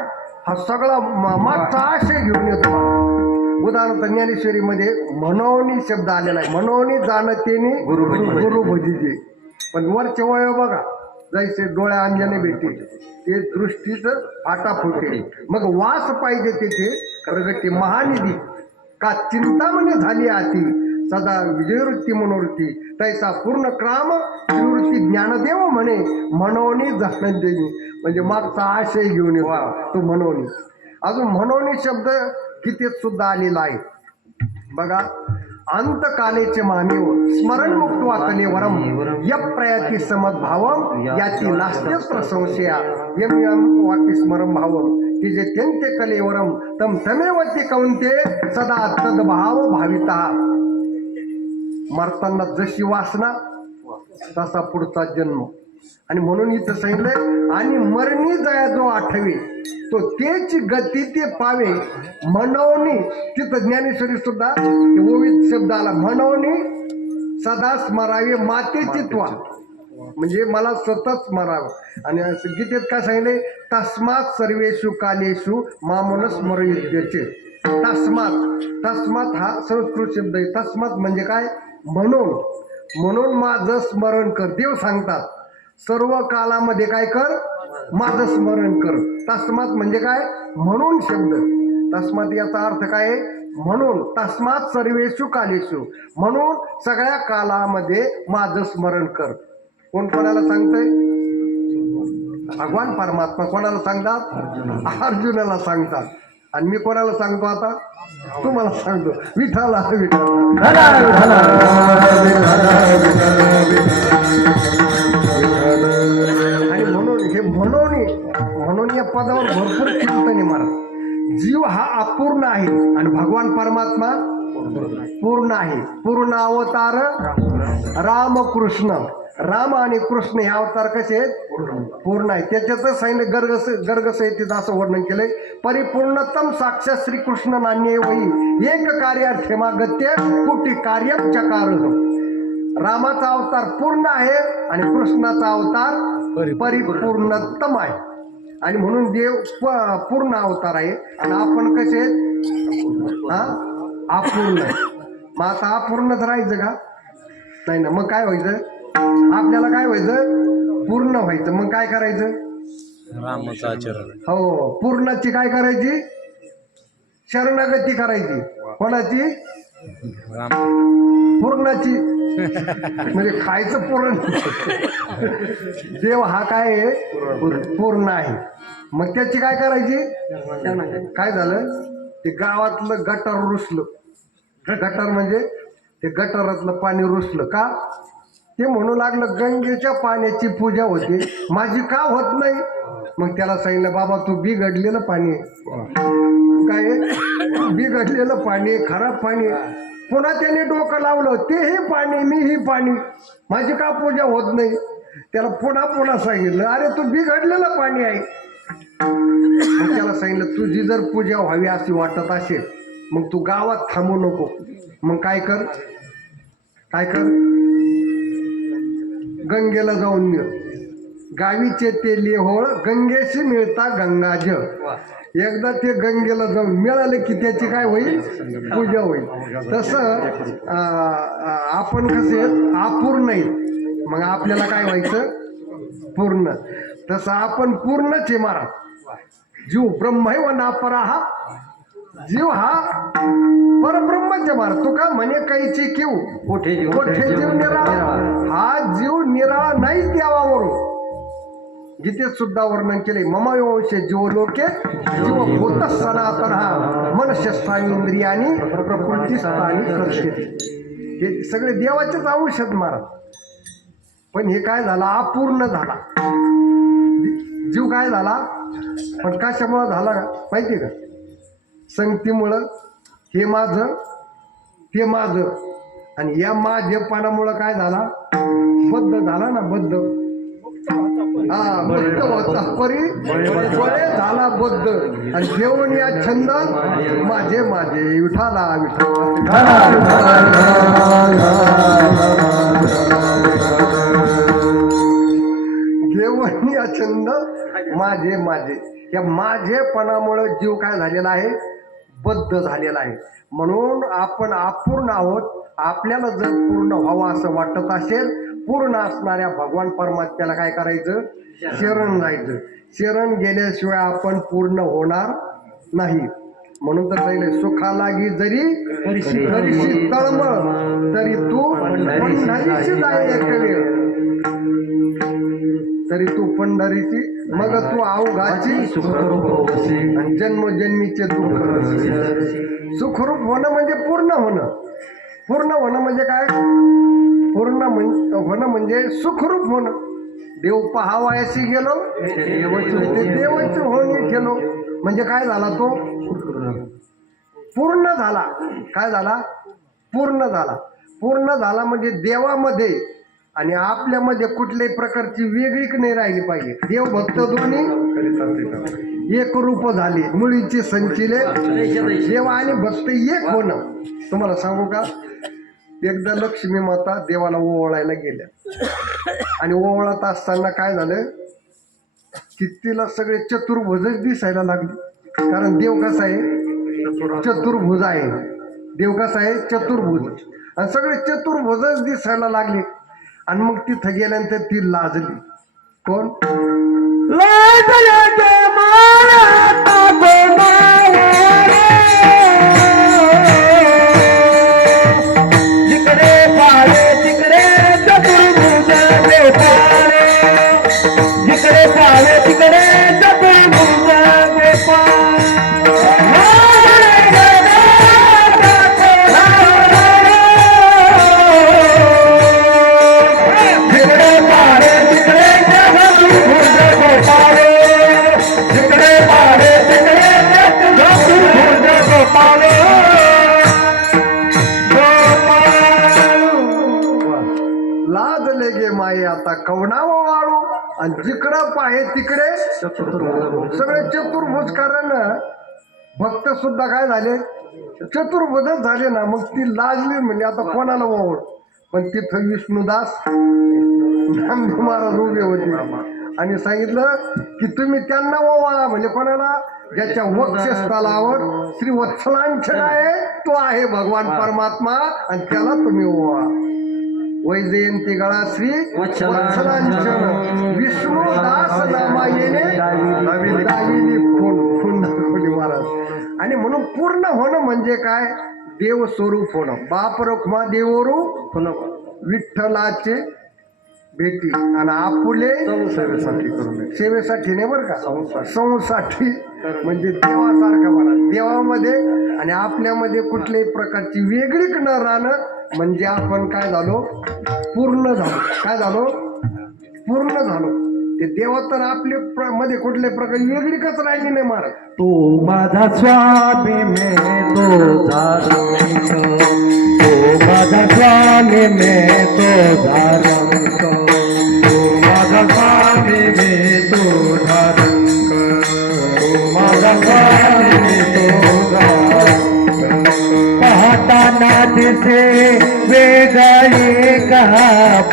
हा सगळा मागचा आशय घेऊन येतो. उदाहरणार्थ ज्ञानेश्वरीमध्ये मनोनी शब्द आलेला आहे. मनोनी जाणतेनी गुरु भजिजे. पण वरचे वय बघा, जैसे डोळ्या अंजने भेटे ते दृष्टीच फाटा फुटे. मग वास पाहिजे तेथे प्रगती महानिधी, का चिंतामणी झाली आती सदा विजयवृत्ती मनोवृत्ती. तैसा पूर्ण क्राम निवृत्ती ज्ञानदेव म्हणे मनोनी जाणतेनी. म्हणजे मागचा आशय घेऊन येतो तो मनोनी. अजून मनोनी शब्द कितीच सुद्धा आलेला आहे बघा. अंतकालेचे मामेव स्मरण मुक्तवातने वरम यप्रयाती समद्भावम याती नास्त्यस्त्र संशया यम यम वाती स्मरण भावम की जे त्यंते कलेवरम तम तमेवती कौंते सदा तद्भाव भाविता. मरताना जशी वासना तसा पुढचा जन्म. आणि म्हणून इथं सांगितलंय, आणि मरणी जया जो आठवे तो तेच गती ते पावे मनोनी. तिथं ज्ञानेश्वरी सुद्धा ओवीत शब्द आला, मनोनी सदा स्मरावे मातेची त्वा. म्हणजे मला सतत स्मरावं. आणि गीतेत काय सांगितले, तस्मात सर्वेषु कालेषु मामून स्मरयुज्यचे. तस्मात हा संस्कृत शब्द आहे. तस्मात म्हणजे काय, म्हणून माझं स्मरण कर. देव सांगतात सर्व कालामध्ये काय कर, माझं स्मरण कर. तस्मात म्हणजे काय, म्हणून शब्द. तस्मात याचा अर्थ काय आहे, म्हणून. तस्मात सर्वेषु कालेषु, म्हणून सगळ्या कालामध्ये माझं स्मरण कर. कोण कोणाला सांगतंय? भगवान परमात्मा. कोणाला सांगतात? अर्जुनाला सांगतात. आणि मी कोणाला सांगतो आता? तुम्हाला सांगतो, विठाला. आणि म्हणून या पदावर भरपूर चिंतन मारा. जीव हा अपूर्ण आहे आणि भगवान परमात्मा पूर्ण आहे. पूर्ण अवतार रामकृष्ण. राम आणि कृष्ण हे अवतार कसे आहेत? पूर्ण आहे. त्याच्यातच सांगितलं गर्ग संहितेत असं वर्णन केलंय, परिपूर्णतम साक्षात श्रीकृष्ण नान्य वही एक कार्यार्थेमागत्य कुटी कार्यम चकार. रामाचा अवतार पूर्ण आहे आणि कृष्णाचा अवतार परिपूर्णतम आहे. आणि म्हणून देव पूर्ण अवतार आहे आणि आपण कसे अपूर्ण. मग आता अपूर्णच राहायचं का? नाही ना. मग काय व्हायचं, आपल्याला काय व्हायचं, पूर्ण व्हायचं. मग काय करायचं, रामाचं आचरण. हो, पूर्णाची काय करायची, शरणागती करायची. कोणाची? पूर्णाची. म्हणजे खायचं पूर्ण. देव हा काय आहे, पूर्ण आहे. मग त्याची काय करायची, काय झालं, ते गावातलं गटार रुसलं. गटार म्हणजे ते गटारातलं पाणी रुसलं का ते म्हणू लागलं गंगेच्या पाण्याची पूजा होते माझी का होत नाही. मग त्याला सांगितलं बाबा तू बिघडलेलं पाणी काय बिघडलेलं पाणी खराब पाणी. पुन्हा त्याने डोकं लावलं तेही पाणी मीही पाणी माझी का पूजा होत नाही. त्याला पुन्हा सांगितलं अरे तू बिघडलेलं पाणी आहे. मग त्याला सांगितलं तुझी जर पूजा व्हावी अशी वाटत असेल मग तू गावात थांबू नको. मग काय कर गंगेला जाऊन मिळ. गावीचे ते लेहोळ गंगेशी मिळता गंगाजळ. एकदा ते गंगेला जाऊन मिळाले की त्याची काय होईल पूजा होईल. तसं आपण कसे अपूर्ण आहे मग आपल्याला काय व्हायचं पूर्ण. तसं आपण पूर्णच आहे महाराज. जीव ब्रह्मैव नापराहा जीव हा परब्रह्मच आहे महाराज. तू का म्हणे काहीची किव कोठे जीव निराळा. हा जीव निराळा नाहीच देवावरून. गीतेत सुद्धा वर्णन केले ममयोंश जीव लोके जीव भूत सनातन मनशस्थानी इंद्रियानी प्रकृतीस्थानी करते. हे सगळे देवाचेच औषध महाराज. पण हे काय झालं अपूर्ण झाला जीव काय झाला. पण कशामुळं झाला माहिती का संगतीमुळं. हे माझं ते माझं आणि या माझेपणामुळं काय झाला बद्ध झाला ना बद्ध. हा बद्ध होता परी बळे झाला बद्ध आणि देऊन या छंद माझे विठाला देऊन या छंद माझे या माझेपणामुळे जीव काय झालेला आहे बद्ध झालेला आहे. म्हणून आपण अपूर्ण आहोत. आपल्याला जर पूर्ण व्हावं असं वाटत असेल पूर्ण असणाऱ्या भगवान परमात्म्याला काय करायचं शरण जायचं. शरण गेल्याशिवाय आपण पूर्ण होणार नाही. म्हणून तर पहिले सुखा लागी जरी तरीशी तळमळ तरी तू पंढरीची जाय एक वेळ. तरी तू पंढरीची मग तू अवघाची आणि जन्मजन्मीचे दुःख. सुखरूप होणं म्हणजे पूर्ण होणं. पूर्ण होणं म्हणजे काय पूर्ण होणं म्हणजे सुखरूप होणं. देव पहावायशी गेलो ते देवाची होणी केलो म्हणजे काय झाला तो पूर्ण झाला. काय झाला पूर्ण झाला. पूर्ण झाला म्हणजे देवामध्ये आणि आपल्यामध्ये कुठल्याही प्रकारची वेगळीक नाही राहिली पाहिजे. देव भक्त दोन्ही एक रूप झाले मुळीचे संचिले देव आणि भक्त एक होणं. तुम्हाला सांगू का एकदा लक्ष्मी माता देवाला ओवाळायला गेल्या आणि ओवाळत असताना काय झालं की तिला सगळे चतुर्भुजच दिसायला लागले. कारण देव कसा आहे चतुर्भुज आहे. देव कसा आहे चतुर्भुज आणि सगळे चतुर्भुजच दिसायला लागले. आणि मग तिथं गेल्यानंतर ती लाजली. कोण जिकडे पाळे तिकडे चतुर्भुज गोपाळ. जिकडे पाळे तिकडे चतुर्भुज गोपाळ. लाजले गे माये आता कवनावं वाळू. आणि जिकडं पाहे तिकडे सगळे चतुर्भुज. कारण भक्त सुद्धा काय झाले चतुर्भुजच झाले ना. मग ती लाजली म्हणजे आता कोणाला ओवळ. पण तिथं विष्णुदास नामदेव महाराज उभे होते आणि सांगितलं की तुम्ही त्यांना ओवाळा. म्हणजे कोणाला ज्याच्या वक्षस्थलावर श्री वत्सलांचन आहे तो आहे भगवान परमात्मा आणि त्याला तुम्ही ओवाळा. वैजयंती गळा श्री वत्सलांचन विष्णुदास नामा येणे दाविली फुंड महाराज. आणि म्हणून पूर्ण होणं म्हणजे काय देव स्वरूप होणं. बाप रखमा देवरू विठ्ठलाचे भेटी आणि आपुले सेवेसाठी नाही बरं का संसाठी म्हणजे देवासारखा मला देवामध्ये आणि आपल्यामध्ये कुठल्याही प्रकारची वेगळीक न राहणं म्हणजे आपण काय झालो, पूर्ण झालो. काय झालो, पूर्ण झालो. ते देवा तर आपल्या मध्ये कुठल्याही प्रकारची वेगळीकच राहिली नाही महाराज. तू माझा स्वामी मे तुझा रंग, तू माझा स्वामी मे तुझा रंग, तू माझा स्वामी मे तुझा रंग, तू माझा स्वामी मे तुझा रंग. पाहताना दिसे वेगळे का,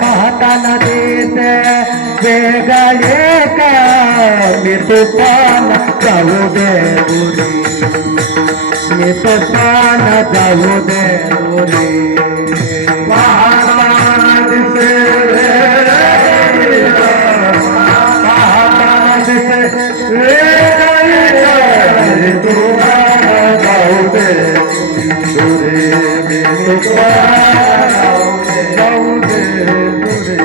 पाहताना दिसे वेगळे का, मी तुफान जाऊ दे उरी, मी तुफान जाऊ दे उरी. पाहताना दिसे वेगळे का, पाहताना दिसे वेगळे का, मी तुफान जाऊ दे उरी, मी तुफान जाऊ दे उरी.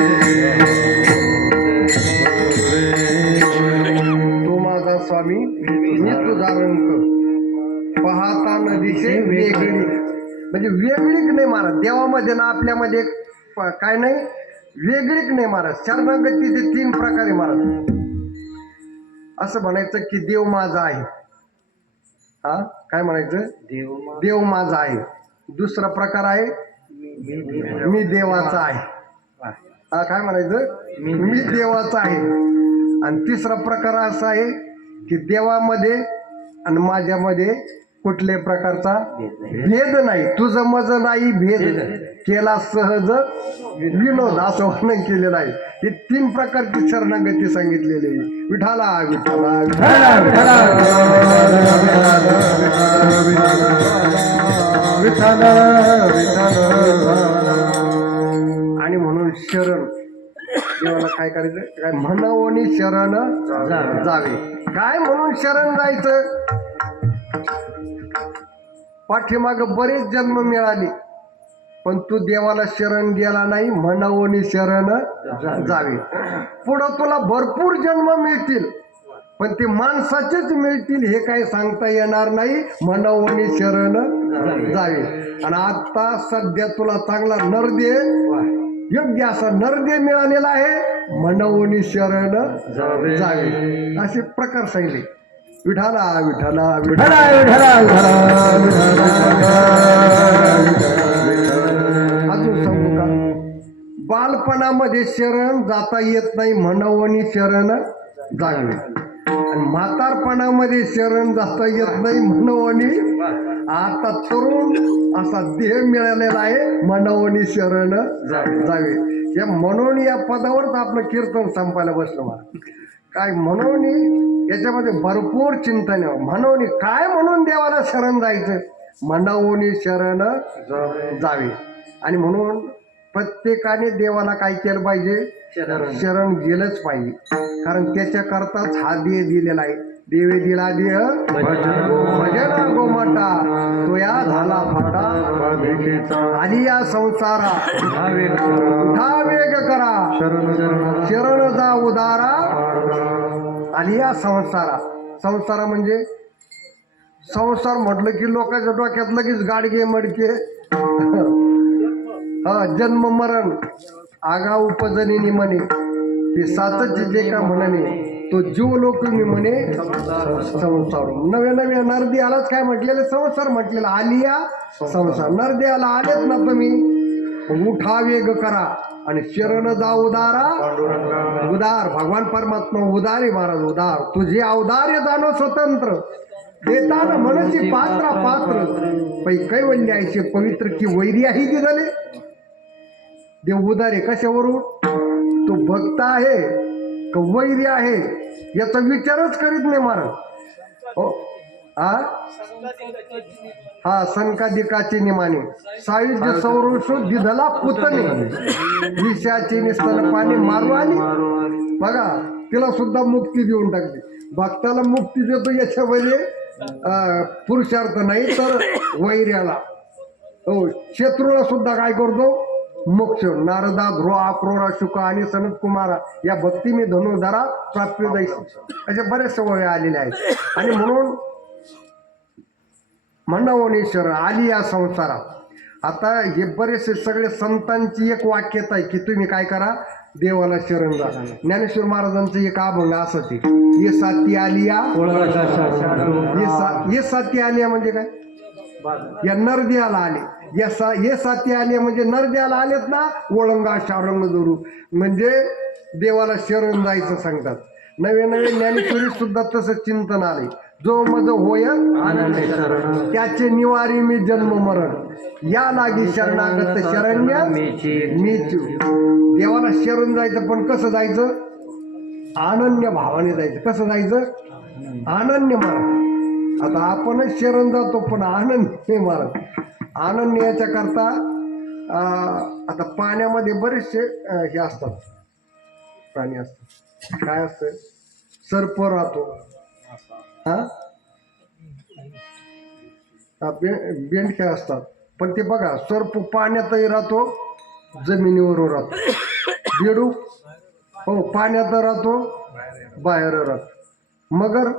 तू माझा स्वामी मी तुझा रंग, पाहता दिसे वेगळी. म्हणजे वेगळीक नाही महाराज देवामध्ये ना आपल्यामध्ये काय नाही, वेगळीक नाही महाराज. शरणागतीचे 3 प्रकार आहे महाराज. असं म्हणायचं की देव माझा आहे. हा काय म्हणायचं, देव माझा आहे. दुसरा प्रकार आहे मी देवाचा आहे. हा काय म्हणायचं, मी देवाचा आहे. आणि तिसरा प्रकार असा आहे की देवामध्ये आणि माझ्यामध्ये कुठल्याही प्रकारचा भेद नाही. तुझं मज नाही भेद केला सहज विनोद, असं वर्णन केलेलं आहे. हे 3 प्रकारची शरणागती सांगितलेली आहे. विठाला विठाला विठाला आणि म्हणून शरण देवाला काय करायचं, काय म्हणावणी शरण जावे. काय म्हणून शरण जायचं, पाठीमाग बरेच जन्म मिळाले पण तू देवाला शरण गेला नाही, म्हणावणी शरण जावे. पुढं तुला भरपूर जन्म मिळतील पण ते माणसाचेच मिळतील हे काही सांगता येणार नाही. म्हणावणी शरण जावे. आणि आता सध्या तुला चांगला नरदेव, योग्य असा नरदेव मिळालेला आहे, म्हणावणी शरण जावे. असे प्रकार सांगले. विठाला विठाला विठाला अजून सांगू का, बालपणामध्ये शरण जाता येत नाही, म्हणावणी शरण जावे. आणि म्हातारपणामध्ये शरण जाता येत नाही, म्हणावणी. आता तरुण असा देह मिळालेला आहे, म्हणावणी शरण जावे. या म्हणून या पदावरच आपलं कीर्तन संपायला बसलं मला. काय म्हणून याच्यामध्ये भरपूर चिंतन आहे. म्हणून काय म्हणून देवाला शरण जायचं, म्हणावणी शरण जावे. आणि म्हणून प्रत्येकाने देवाला काय केलं पाहिजे, शरण गेलंच पाहिजे. कारण त्याच्याकरताच हा देह दिलेला आहे. देवे दिला देह भजन गोमाटा, तो या झाला फाटा, आली या संसारा उठा वेग करा, शरण जा उदारा, आली या संसारा. संसारा म्हणजे संसार म्हटलं की लोकांच्या डोक्यात लगेच गाडगे मडके, जन्म मरण आगा उपजनी म्हणे, ते सातच जे का म्हणणे, तो जीव लोकनी म्हणे संसार. नव्या नव्या नरदी आलाच काय म्हटलेलं, संसार म्हटलेला. आलिया संसार, नरदी आला आलेच ना तुम्ही, उठा वेग करा आणि शरण जा उदारा. उदार भगवान परमात्मा उदार आहे महाराज, उदार. तुझे अवदार्य जाणो स्वतंत्र, देताना मनसी पात्र पात्र, पै कैवल्य आयचे पवित्र की वैरी आहे की झाले. देव उदार आहे कशावरून, तो भक्त आहे का वैरी आहे याचा विचारच करीत नाही महाराज. हो हा संकादिकाचे निमाने, सायुज्य सौरषो दिधला पुतणे, विषयाचे निस्तन पाणी मारू आली. बघा तिला सुद्धा मुक्ती देऊन टाकली. भक्ताला मुक्ती देतो याच्यामध्ये पुरुषार्थ नाही तर वैर्याला, हो शत्रूला सुद्धा काय करतो, मोक्ष. नारदा ध्रुव अक्रोरा शुका आणि सनत कुमारा या भक्ती मी धनुधरा प्राप्त अशा बऱ्याच सवयी आलेल्या आहेत. आणि म्हणून म्हणून शरण आली या संसारात. आता हे बरेचसे सगळे संतांची एक वाक्यता आहे की तुम्ही काय करा, देवाला शरण जा. ज्ञानेश्वर महाराजांचं एक अभंग असंच आहे, ये साथी आलिया, ये साथी आलिया म्हणजे काय, या नरदेवाला आले, ये साथी आलिया म्हणजे नरदेवाला आलेत ना, ओळंगा शारंग दोरू म्हणजे देवाला शरण जायचं सांगतात. नवे नवे ज्ञानेश्वरी सुद्धा तसं चिंतन आले, जो मज होय त्याचे निवारी मी जन्म मरण, या लागी शरणागत शरण्य मीचू. देवाला शरण जायचं, पण कसं जायचं, अनन्य भावाने जायचं. कसं जायचं, अनन्य महाराज. आता आपणच शरण जातो पण अनन्य महाराज. अनन्य याच्या करता आता पाण्यामध्ये बरेचसे हे असतात, प्राणी असतात. काय असतं, सर्प राहतो, बेंडके असतात. पण ते बघा, सर्प पाण्यातही राहतो, जमिनीवर राहतो. बेडू हो पाण्यात राहतो, बाहेर राहतो. मगर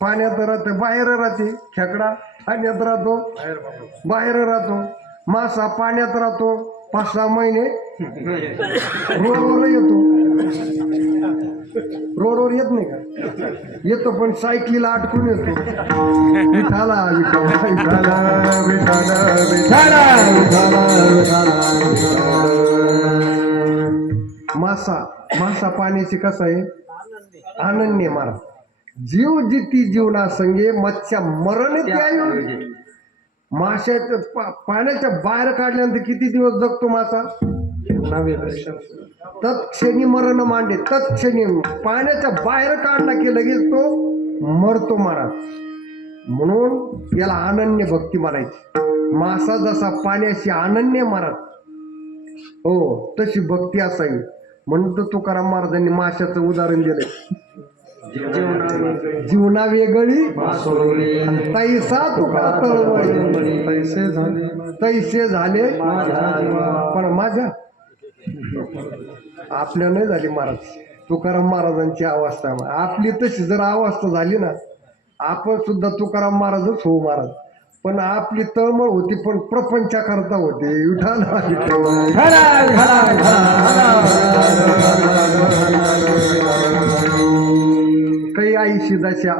पाण्यात राहते, बाहेर राहते. खेकडा पाण्यात राहतो, बाहेर राहतो. मासा पाण्यात राहतो, 5-6 महिने रोडवर येतो. रोडवर येत नाही का, येतो पण सायकलीला अटकून येतो. विठाला मासा पाण्याची कसं आहे, अनन्य मारा. जीव जिती जीवना संगे मत्स्या मरण त्यायोगे. माशाच्या पाण्याच्या बाहेर काढल्यानंतर किती दिवस जगतो मासा, तत्क्षणी मरण मांडे. तत्क्षणी पाण्याच्या बाहेर काढला की लगेच तो मरतो महाराज. म्हणून याला अनन्य भक्ती मारायची. मासा जसा पाण्याशी अनन्य महाराज हो तशी भक्ती असावी. म्हणून तर तुकाराम महाराजांनी माशाचं उदाहरण दिलंय, जीवना वेगळी तैसा तुका तळवळी, तैसे झाले पण माझ्या आपल्या नाही झाली महाराज. तुकाराम महाराजांची अवस्था आपली तशी जर अवस्था झाली ना, आपण सुद्धा तुकाराम महाराजच हो महाराज. पण आपली तळमळ होती पण प्रपंचा करता होते. काही आईशी दशा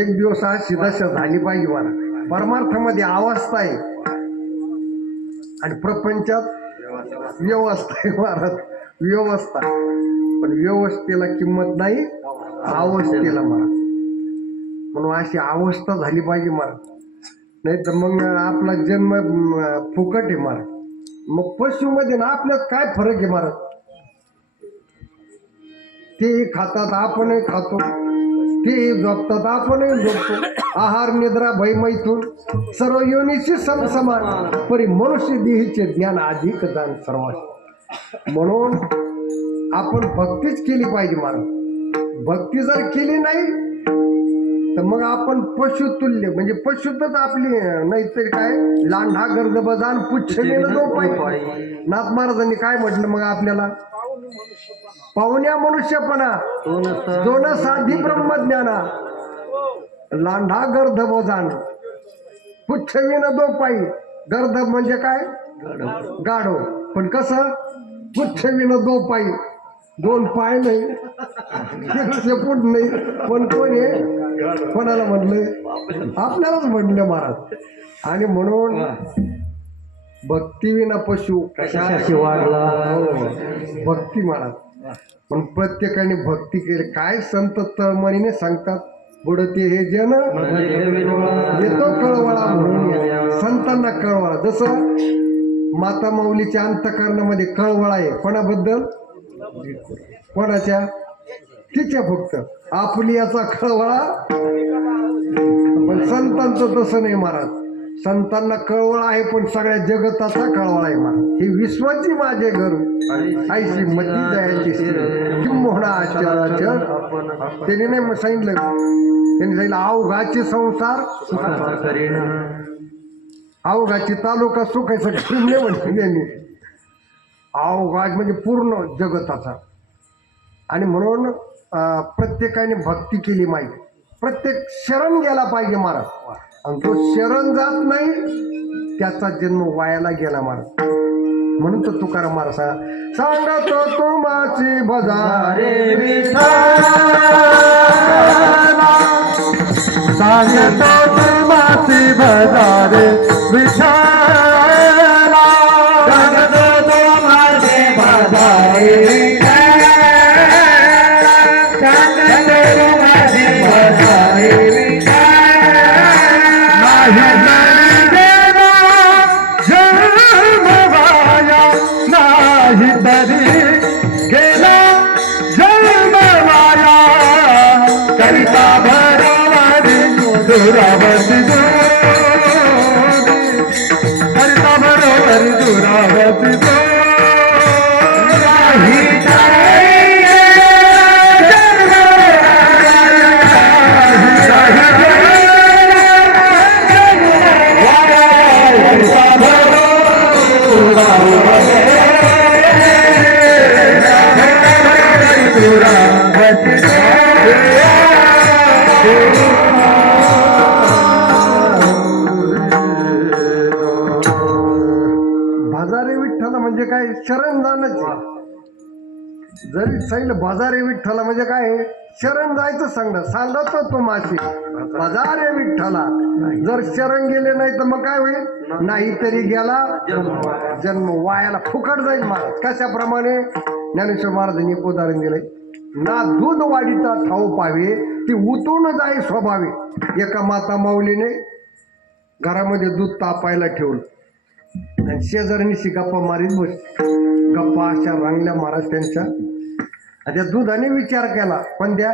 एक दिवस अशी दशा झाली पाहिजे मला. परमार्थामध्ये अवस्था आहे आणि प्रपंचात व्यवस्था आहे महाराज. व्यवस्था, पण व्यवस्थेला किंमत नाही, अवस्थेला महाराज. म्हणून अशी अवस्था झाली पाहिजे महाराज. नाही तर मग आपला जन्म फुकट आहे महाराज. मग पशुमध्ये ना आपल्यात काय फरक आहे महाराज. तेही खातात, आपणही खातो. तेही झोपतात, आपणही झोपतो. आहार निद्रा भय मैथून सर्व योनीशी समसमान, परी मनुष्य देहीचे ज्ञान अधिक दान सर्वांस. म्हणून आपण भक्तीच केली पाहिजे महाराज. भक्ती जर केली नाही तर मग आपण पशुतुल्य, म्हणजे पशुतच आपली नाही तर काय, लांढा गर्द बजान पुच्छलेलं जो पाहिजे. नाथ महाराजांनी काय म्हटलं मग आपल्याला, पाहुण्या मनुष्यपणा दोन साधी ब्रह्मज्ञाना, लांढा गर्द बजान पुच्छविन दो पायी. गर्द म्हणजे काय, गाढो. पण कसं, पुच्छविन दो पायी, 2 पाय नाही, 1 फूट नाही. पण कोण आहे, कोणाला म्हणलंय, आपल्यालाच म्हणलं महाराज. आणि म्हणून भक्तीविना पशु कशाशी वाढला. भक्ती महाराज. पण प्रत्येकाने भक्ती केली. काय संत तळमळीने सांगतात, बुडते हे जन येतो कळवळा. म्हणून संतांना कळवळा. जसं माता माऊलीच्या अंतःकरणामध्ये कळवळा आहे. कोणाबद्दल, कोणाच्या, तिच्या फक्त. आपली याचा कळवळा. पण संतांचं तसं नाही महाराज. संतांना कळवळा आहे पण सगळ्या जगताचा कळवळा आहे महाराज. ही विश्वाची माझे घर आईशी मती द्यायची किंबहुना आचाराचर. त्यांनी नाही सांगितलं, त्यांनी सांगितलं अवघाचे संसार अवघाची तालुका सुखायचं करून नाही म्हणते त्यांनी. अवघाच म्हणजे पूर्ण जगताचा. आणि म्हणून प्रत्येकाने भक्ती केली माहिती. प्रत्येक शरण गेला पाहिजे महाराज. आणि जो शरण जात नाही त्याचा जन्म वायाला गेला महाराज. म्हणून तर तुकाराम महाराज सांगतो तुमाची भजारे सांगतो तुमाची भजारे विठाला सांगतो तुमाची भजारे सांगतो तुमाची भजारे नाही तरी गेला जन्म माया करिता भरवरी दुरावती करिता भरवरी दुरावती भजारे विठ्ठला म्हणजे काय? शरण जाणंच आहे. जरी सैल भजारे विठ्ठला म्हणजे काय? शरण जायचं सांगतो तो माशी भजारे विठ्ठला. जर शरण गेले नाही तर मग काय होईल? नाहीतरी गेला जन्म वायाला, फुकट जाईल महाराज. कशाप्रमाणे? ज्ञानेश्वर महाराजांनी एक उदाहरण दिलंय. ना दूध वाढीता ठाऊ पावे ती उतून जाई स्वभावे. एका माता माऊलीने घरामध्ये दूध तापायला ठेवलं आणि शेजारणीशी गप्पा मारीत बस. गप्पा अशा रांगल्या महाराज त्यांच्या. त्या दुधाने विचार केला, पण त्या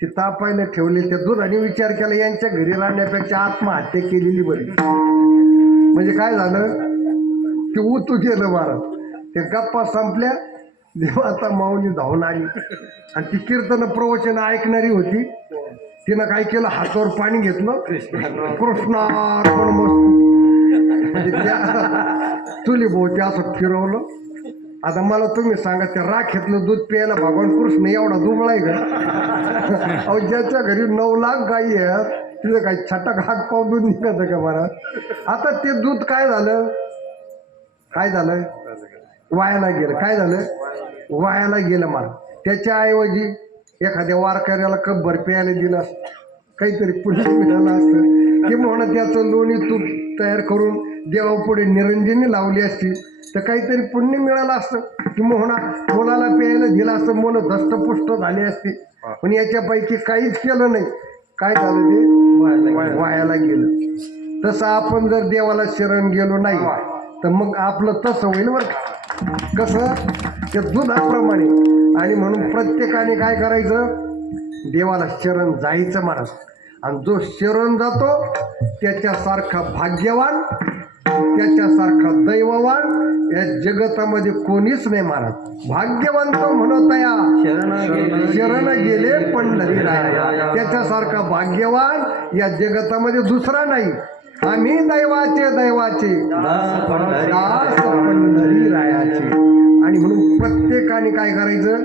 ती तापायला ठेवले त्या दुधाने विचार केला यांच्या घरी राहण्यापेक्षा आत्महत्या केलेली बरी. म्हणजे काय झालं? ते उतू गेलं महाराज. त्या गप्पा संपल्या, देवाचा माऊली धावून आली आणि ती कीर्तन प्रवचन ऐकणारी होती. तिनं काय केलं? हातावर पाणी घेतलं, कृष्णार्पण मस्त म्हणजे त्या चुली भोवती असं फिरवलं. आता मला तुम्ही सांगा, त्या राखेतलं दूध प्यायला भगवान कृष्ण एवढा दुबळा आहे का? अहो, ज्याच्या घरी 9 लाख गायी आहेत तिथं काही छटक हात पाव दूध निघत का महाराज? आता ते दूध काय झालं? काय झालं? वायाला गेलं. काय झालं? वायाला गेलं महाराज. त्याच्याऐवजी एखाद्या वारकऱ्याला कपभर प्यायला दिलं असतं, काहीतरी पुण्य मिळालं असतं. किंवा त्याचं लोणी तूप तयार करून देवापुढे निरंजनी लावली असती तर काहीतरी पुण्य मिळालं असतं. किंवा मुलाला प्यायला दिलं असतं, मुलं धष्टपुष्ट झाली असती. पण याच्यापैकी काहीच केलं नाही. काय झालं? ते वायाला गेलं. तसं आपण जर देवाला शरण गेलो नाही तर मग आपलं तसं होईल बरं. कसं? त्या दुधाप्रमाणे. आणि म्हणून प्रत्येकाने काय करायचं? देवाला शरण जायचं महाराज. आणि जो शरण जातो त्याच्यासारखा भाग्यवान, त्याच्यासारखा दैववान या जगतामध्ये कोणीच नाही महाराज. भाग्यवान तो म्हणत या शरण गेले पंढरीराया. त्याच्यासारखा भाग्यवान या जगतामध्ये दुसरा नाही. आम्ही दैवाचे दास पंढरीरायाचे. आणि म्हणून प्रत्येकाने काय करायचं?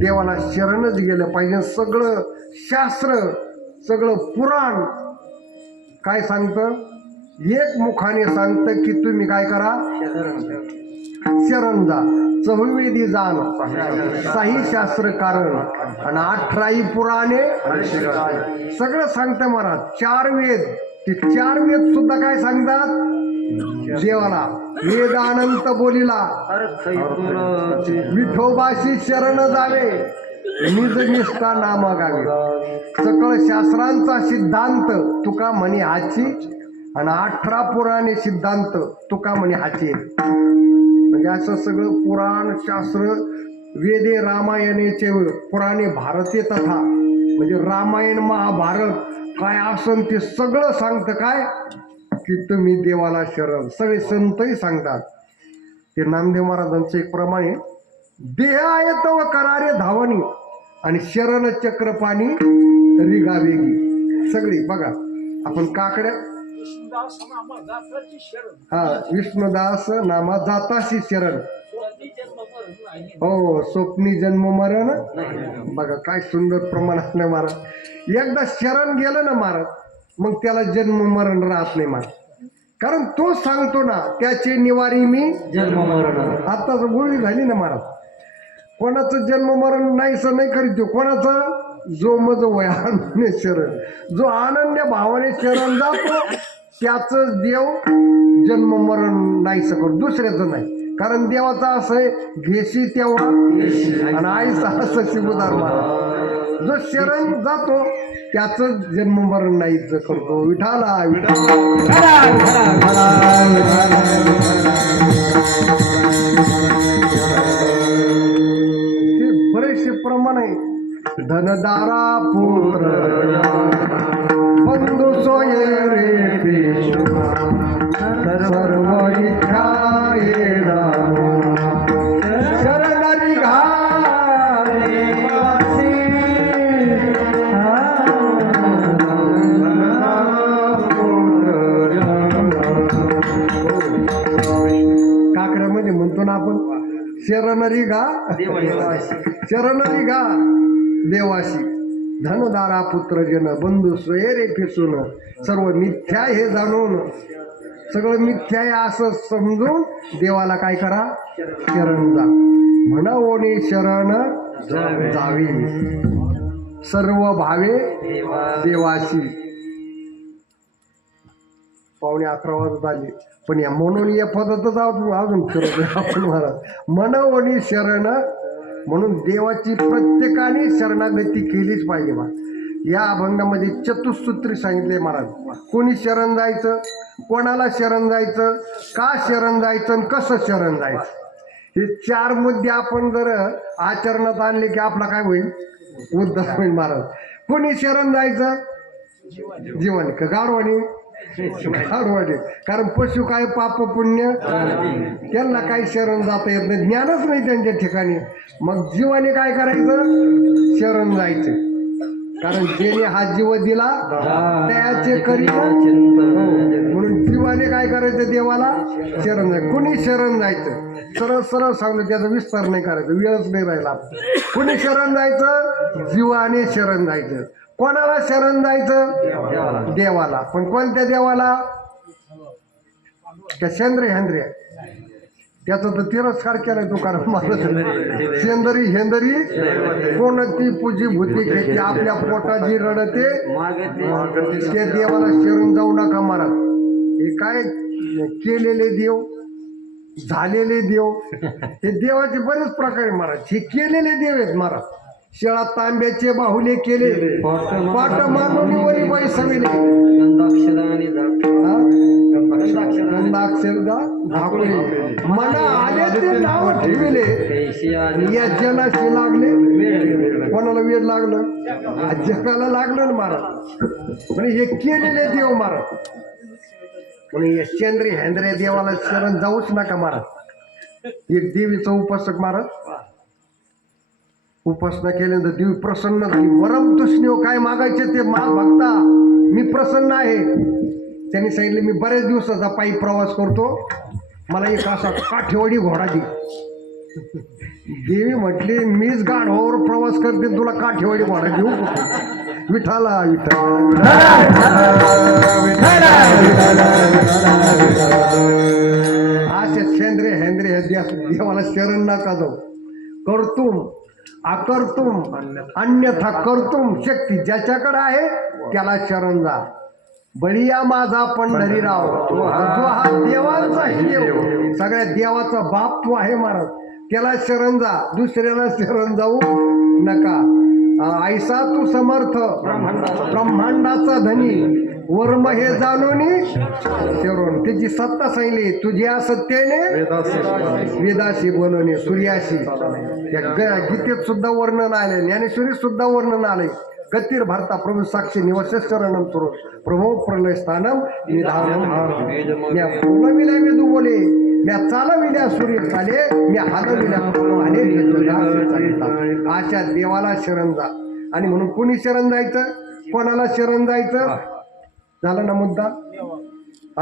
देवाला शरणच गेलं पाहिजे. सगळं शास्त्र, सगळं पुराण काय सांगतं? एक मुखाने सांगतं की तुम्ही काय करा? शरण जा. चहुर्वेदी जाण साही शास्त्र कारण आणि 18 पुराणे सगळं सांगतं महाराज. 4 वेद, ते 4 वेद सुद्धा काय सांगतात? देवाला वेदानंत बोलिला विठोबाशी शरण जावे निज निष्ठा नाम गावे. सकळ शास्त्रांचा सिद्धांत तुका म्हणे हाची आणि 18 पुराणे सिद्धांत तुका म्हणे हाचे. म्हणजे असं सगळं पुराण शास्त्र वेदे रामायणेचे पुराणे भारते तथा म्हणजे रामायण महाभारत काय असन ते सगळं सांगतं. काय की तुम्ही देवाला शरण. सगळे संतही सांगतात. ते नामदेव महाराजांचं एक प्रमाणे देह आयत व करारे धावणी आणि शरण चक्र पाणी रिगा वेगी. सगळी बघा आपण काकड्या विष्णुदास नामा जाताशी शरण हो, स्वप्नी जन्म मरण बघा काय सुंदर प्रमाण असलं महाराज. एकदा शरण गेलं ना महाराज, मग त्याला जन्म मरण राहत नाही महाराज. कारण तो सांगतो ना, त्याचे निवारी मी जन्म मरण. आताच गोळी झाली ना महाराज. कोणाचं जन्म मरण नाहीसं नाही करीत तो. कोणाचं? जो मज वय आनंद शरण, जो आनंद भावाने शरण जातो त्याच देव जन्म मरण नाहीसं करू, दुसऱ्याचं नाही. कारण देवाचा असं आहे, घेशी तेव्हा आणि आईचा असं शिबुदार महाराज. जो शरण जातो त्याच जन्म मरण नाहीच करतो. विठाला हे बरेचसे प्रमाण आहे. धनदारा पुत्र बंधू सोये रे पेशु, सर्व इच्छा येणा शरणरी काकड्यामध्ये म्हणतो ना आपण, शरणरी घा शरणरी घा देवाशी. धनदारा पुत्र जन बंधू सोयरे फिसून, सर्व मिथ्या हे जाणून, सगळं मिथ्या आहे असं समजून देवाला काय करा? शरण जा. म्हणावोनी शरण जावी, सर्व भावे देवाशी. 11:15 वाजत आले, पण या म्हणून या पदातच अजून फिरत आपण महाराज. म्हणावोनी शरण, म्हणून देवाची प्रत्येकाने शरणागती केलीच पाहिजे बा. या अभंगामध्ये चतुसूत्री सांगितले महाराज. कोणी शरण जायचं, कोणाला शरण जायचं, का शरण जायचं आणि कसं शरण जायचं, हे 4 मुद्दे आपण जर आचरणात आणले की आपला काय होईल? उद्धार होईल महाराज. कोणी शरण जायचं? जीवन का गाढवाने? गाढवाने. कारण पशु काय पाप पुण्य, त्यांना काही शरण जाता येत नाही, ज्ञानच नाही त्यांच्या ठिकाणी. मग जीवाने काय करायचं? शरण जायचं. कारण ज्याने हा जीव दिला त्याचे करी, म्हणून जीवाने काय करायचं? देवाला शरण जायचं. कुणी शरण जायचं? सरळ सरळ सांगलं, त्याचा विस्तार नाही करायचा, वेळच नाही राहिला. कुणी शरण जायचं? जीवाने शरण जायचं. कोणाला शरण जायचं? देवाला. पण कोणत्या देवाला? त्या शेंद्रे हेंद्रे, त्याचा तर तिरस्कार केलाय तुकाराम महाराज. शेंदरी हेंदरी कोणती पूजी भूती घेते, आपल्या पोटाची रडते ते देवाला शरण जाऊ नका महाराज. हे काय केलेले देव, झालेले देव, हे देवाचे बरेच प्रकार आहे महाराज. हे केलेले देव आहेत महाराज. शेळा तांब्याचे बाहुले केले, पाट मानवनी वरी बैसविले, मना आले ते नाव ठेवले, या जनाशी लागले. कोणाला वेळ लागलं? जगाला लागलं ना महाराज. म्हणजे हे केलेले देव महाराज. म्हणून या शेंद्री हेंद्रे देवाला शरण जाऊच नका महाराज. एक देवीचा उपासक महाराज, उपासना केल्यानंतर देवी प्रसन्न झाली. वरम तुष्णीव, काय मागायचे ते माग भक्ता, मी प्रसन्न आहे. त्यांनी सांगितले, मी बऱ्याच दिवसाचा पायी प्रवास करतो, मला एक असा काठेवाडी घोडा दे. देवी म्हटली, मीच गाढवावर प्रवास करते, तुला काठेवाडी घोडा देऊ? विठाला असे शेंद्रे हेंद्रे देवाला शरण नका जाऊ. करतुम अकर्तुम अन्यथा कर्तुम शक्ती ज्याच्याकडे आहे त्याला शरण जा. बळीया माझा पंढरीराव, जो हा देवांचा देव, सगळ्या देवाचा बाप तो आहे महाराज, त्याला शरण जा, दुसऱ्याला शरण जाऊ नका. ऐसा तू समर्थ ब्रह्मांडाचा धनी, वर्म हे जाणून शरण. त्याची सत्ता सांगली, तुझ्या सत्तेने वेदाशी बोलवणे, सूर्याशी. त्या गीतेत सुद्धा वर्णन आले, ज्ञानेश्वरीत सुद्धा वर्णन आले. गतीर भारता प्रभू साक्षी निवस शरणम सुरू, प्रभो प्रलय स्थानम निधानम. म्या पूर्णविल्या वेदू बोले, म्या चालविल्या सूर्य चाले, म्या हालविल्या आले. अशा देवाला शरण जा. आणि म्हणून कोणी शरण जायचं, कोणाला शरण जायचं? झालं ना मुद्दा.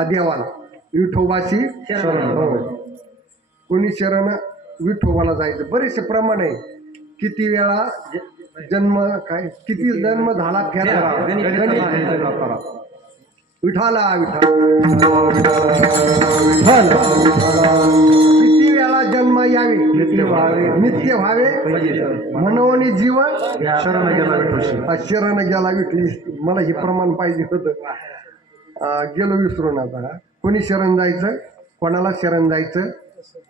देवाला विठोबाशी शरण. कोणी शरण विठोबाला जायचं. बरेचसे प्रमाण आहे, किती वेळा जन्म, काय किती जन्म झाला फेरा विठाला किती वेळा जन्म यावे नित्य व्हावे मनोनी जीवन शरण गेला विठली. मला हे प्रमाण पाहिजे होतं, गेलो विसरून. आता कोणी शरण जायचं, कोणाला शरण जायचं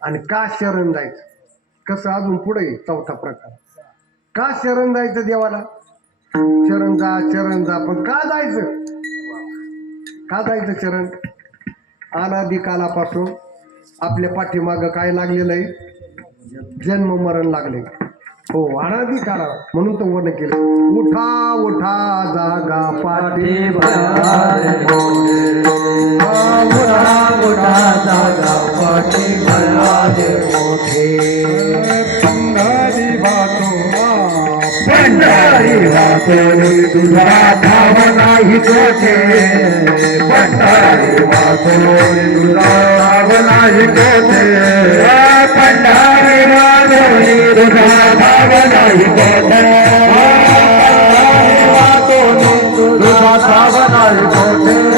आणि का शरण जायचं, कसं अजून पुढे चौथा प्रकार. का शरण जायचं देवाला, शरण जा पण का जायचं, का जायचं शरण. अनादिकालापासून आपल्या पाठीमागं काय लागलेलं आहे, जन्म मरण लागले. हो, अनादिकाला म्हणून तो वर्ण केलं. उठा उठा जागा पाठी जागा पाठी पंढरी वाचोनी तुझा धाव नाही कोठे, पंढरी वाचोनी तुझा धाव नाही कोठे, पंढरी वाचोनी तुझा धाव नाही कोठे, पंढरी वाचोनी तुझा धाव नाही कोठे.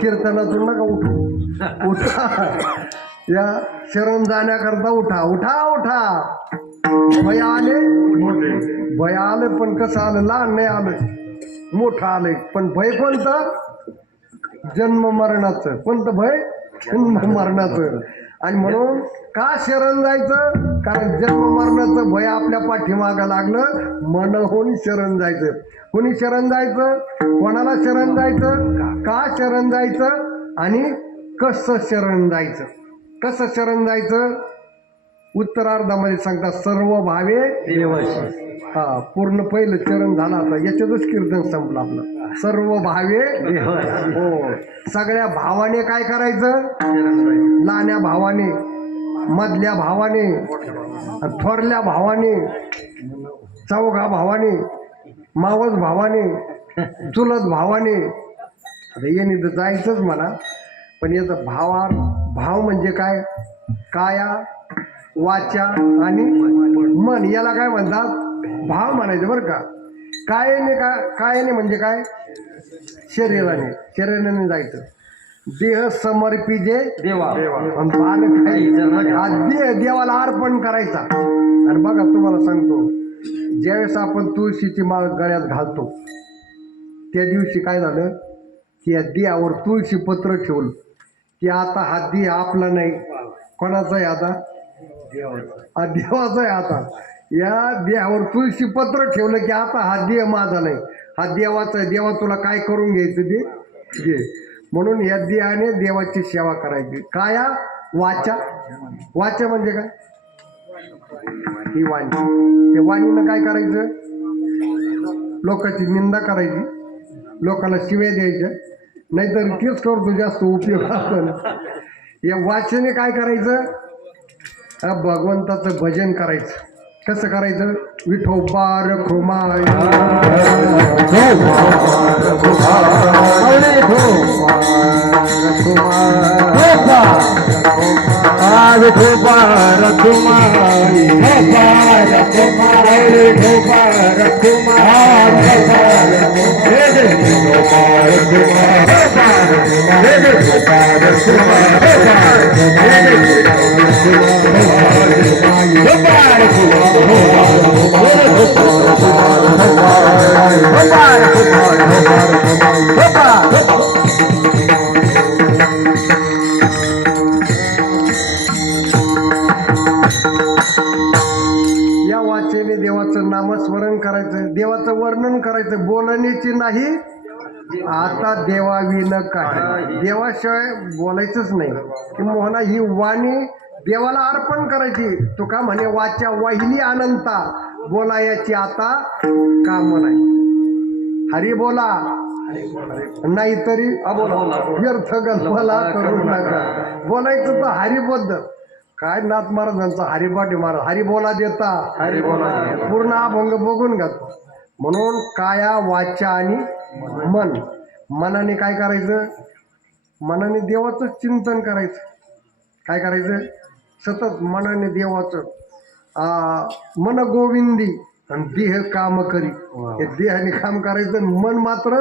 कीर्तनातून नका उठू, उठा. या शरण जाण्याकरता उठा उठा उठा. भय आले, भय आलं पण कसं आलं, लहान नाही आलं, मोठं आलंय. पण भय कोणतं, जन्म मरणाचं. कोणतं भय, जन्म मरणाचं. आणि म्हणून का शरण जायचं, कारण जन्म मरणाचं भय आपल्या पाठीमागं लागलं, मनहून शरण जायचं. कोणी शरण जायचं, कोणाला शरण जायचं, का शरण जायचं आणि कसं शरण जायचं. कसं शरण जायचं उत्तरार्धामध्ये सांगतात, सर्व भावे देवाची. हा, पूर्ण पहिलं चरण झालं, आता याच्यातच कीर्तन संपलं आपलं. सर्व भावे हो, सगळ्या भावाने काय करायचं, लहान्या भावाने, मधल्या भावाने, थोरल्या भावाने, चौघा भावाने, मावस भावाने, चुलत भावाने. आता येणे तर जायचंच म्हणा, पण याचा भाव म्हणजे काय, काया वाचा आणि मन, याला काय म्हणतात, भाव म्हणायचं बरं का. कायाने म्हणजे काय, शरीराने जायचं. देह समर्पिजे देवा, देवाला अर्पण करायचा. आणि बघा तुम्हाला सांगतो, ज्यावेळेस आपण तुळशीची माळ गळ्यात घालतो, त्या दिवशी काय झालं की या देवावर तुळशी पत्र ठेवलं की आता हा देह आपला नाही, कोणाचा आहे आता, देवाचा आहे. आता या देहावर तुळशी पत्र ठेवलं की आता हा देह माझा नाही, हा देवाचा आहे. देवा तुला काय करून घ्यायचं ते घे. म्हणून या देहाने देवाची सेवा करायची. काया वाचा, वाचा म्हणजे काय, ही वाणी. त्या वाणीनं काय करायचं, लोकांची निंदा करायची, लोकांना शिव्या द्यायच्या, नाहीतर तेच करतो जास्त उपयोग असतो. या वाचेने काय करायचं, भगवंताचं भजन करायचं. कसं करायचं, विठोबा रखुमाई या वाचेने देवाचं नामस्मरण करायचं, देवाचं वर्णन करायचं, बोलण्याची नाही. आता देवाविन काय, देवाशिवाय बोलायचंच नाही. किंवा ही वाणी देवाला अर्पण करायची. तुका म्हणे वाचा वाहिली अनंता, बोलायची आता काम नाही. हरी बोला, नाहीतरी व्यर्थ गल्पाला करू नका. बोलायचं तर हरिबद्दल. काय नाथ महाराजांचा हरिपाठी महाराज हरी बोला देता पूर्ण अभंग बघून घात. म्हणून काया वाचा आणि मन. मनाने काय करायचं? मनाने देवाचं चिंतन करायचं. काय करायचं? सतत मनाने देवाचं. मन गोविंदी आणि देह काम करी. हे देहाने काम करायचं, मन मात्र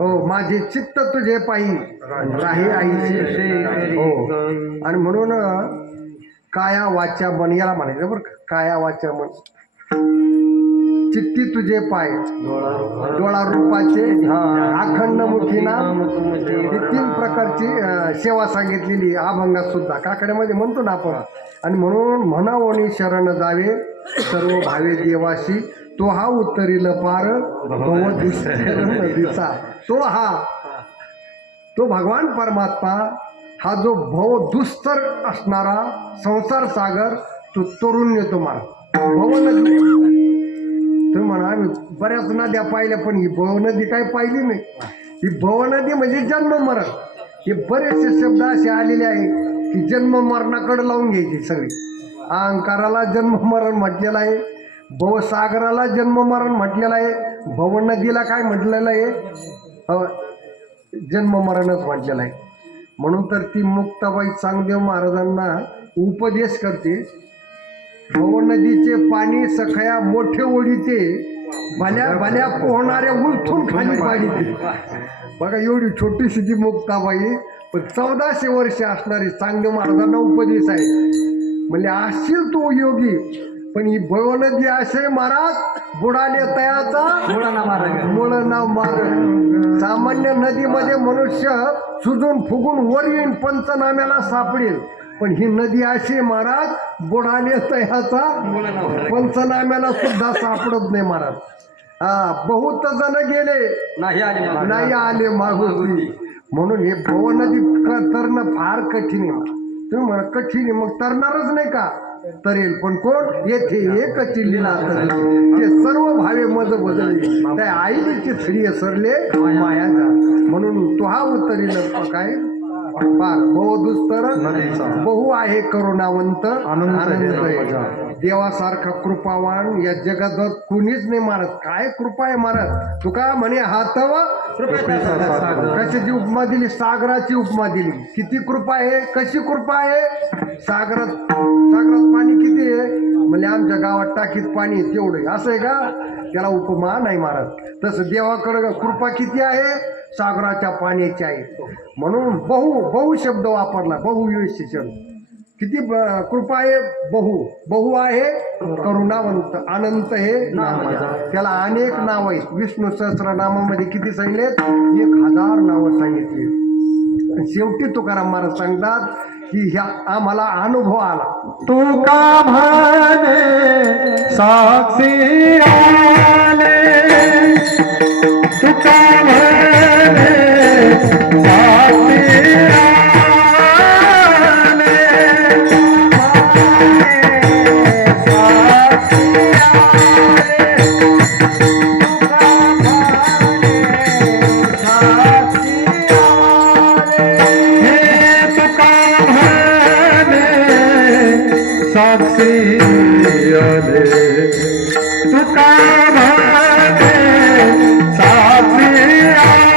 हो माझे चित्त तुझे पायी राही आईचे. हो. आणि म्हणून काया वाचा मन याला म्हणायचं बरं का. काया वाचा मन. चित्ती तुझे पाय, डोळा रूपाचे, अखंड मुठीना. ही 3 प्रकारची सेवा सांगितलेली अभंगात सुद्धा, काकड्यामध्ये म्हणतो ना आपण. आणि म्हणून म्हणावणी शरण जावे सर्व भावे देवाशी, तो हा उत्तरील पार नदीचा. तो भगवान परमात्मा हा जो भव दुस्तर असणारा संसार सागर तो तरुण नेतो मार. भव नदी तुम्ही म्हणा आम्ही बऱ्याच नद्या पाहिल्या, पण ही भव नदी काही पाहिली नाही. ही भव नदी म्हणजे जन्म मरण. हे बरेचसे शब्द असे आलेले आहे की जन्म मरणाकडे लावून घ्यायचे सगळे. अहंकाराला जन्म मरण म्हटलेलं आहे, भवसागराला जन्म मरण म्हटलेलं आहे, भव नदीला काय म्हटलेलं आहे? जन्म मरणच म्हटलेलं आहे. म्हणून तर ती मुक्ताबाई चांगदेव महाराजांना उपदेश करते. भव नदीचे पाणी सखया मोठे ओढीते, भल्या भल्या पोहणाऱ्या उलथून खाली पाडीते. बघा एवढी छोटीशी ती मुक्ताबाई, पण 1400 वर्ष असणारी चांगदेव महाराजांना उपदेश आहे. म्हणजे असशील तू योगी, पण ही भव नदी असे महाराज बुडाले तयाचा मुळ ना मार. सामान्य नदीमध्ये मनुष्य सुजून फुगून वर येईन, पंचनाम्याला सापडेल. पण ही नदी अशी महाराज बुडाले तयाचा पंचनाम्याला सुद्धा सापडत नाही महाराज. बहुत जण गेले नाही आले मागोती. म्हणून हे भव नदी तरणं फार कठीण आहे. तुम्ही म्हणा कठीण आहे, मग तरणारच नाही का? तरेल पण कोण? येथे एकच लीला तरेल, ते सर्व भावे मज बदलले, त्या आईने चिथडी सरले माया जा. म्हणून तो हा उतरील काय पार बहु दुस्तर बहु आहे करुणावंत आनंद. देवासारखा कृपावान या जगात कुणीच नाही महाराज. काय कृपा आहे महाराज. तुका म्हणे हातव कशाची उपमा दिली? सागराची उपमा दिली. किती कृपा आहे, कशी कृपा आहे? सागरात पाणी किती आहे? म्हणजे आमच्या गावात टाकीत पाणी तेवढं असं आहे का? त्याला उपमा नाही महाराज. तसं देवाकडं कृपा किती आहे? सागराच्या पाण्याची आहे. म्हणून बहु शब्द वापरला, बहुविशेषण. किती कृपा आहे? बहु आहे करुणावंत. अनंत हे नाम. त्याला अनेक नाव आहेत. विष्णू सहस्रनामामध्ये किती सांगितलेत? 1000 नावं सांगितली. शेवटी तुकाराम महाराज सांगतात की ह्या आम्हाला अनुभव आला. तुका म्हणे साक्षी आले, तुका म्हणे साक्षी साक्षी आले, तुका म्हणे साक्षी आले, साक्षी आले, तुका म्हणे साक्षी आले.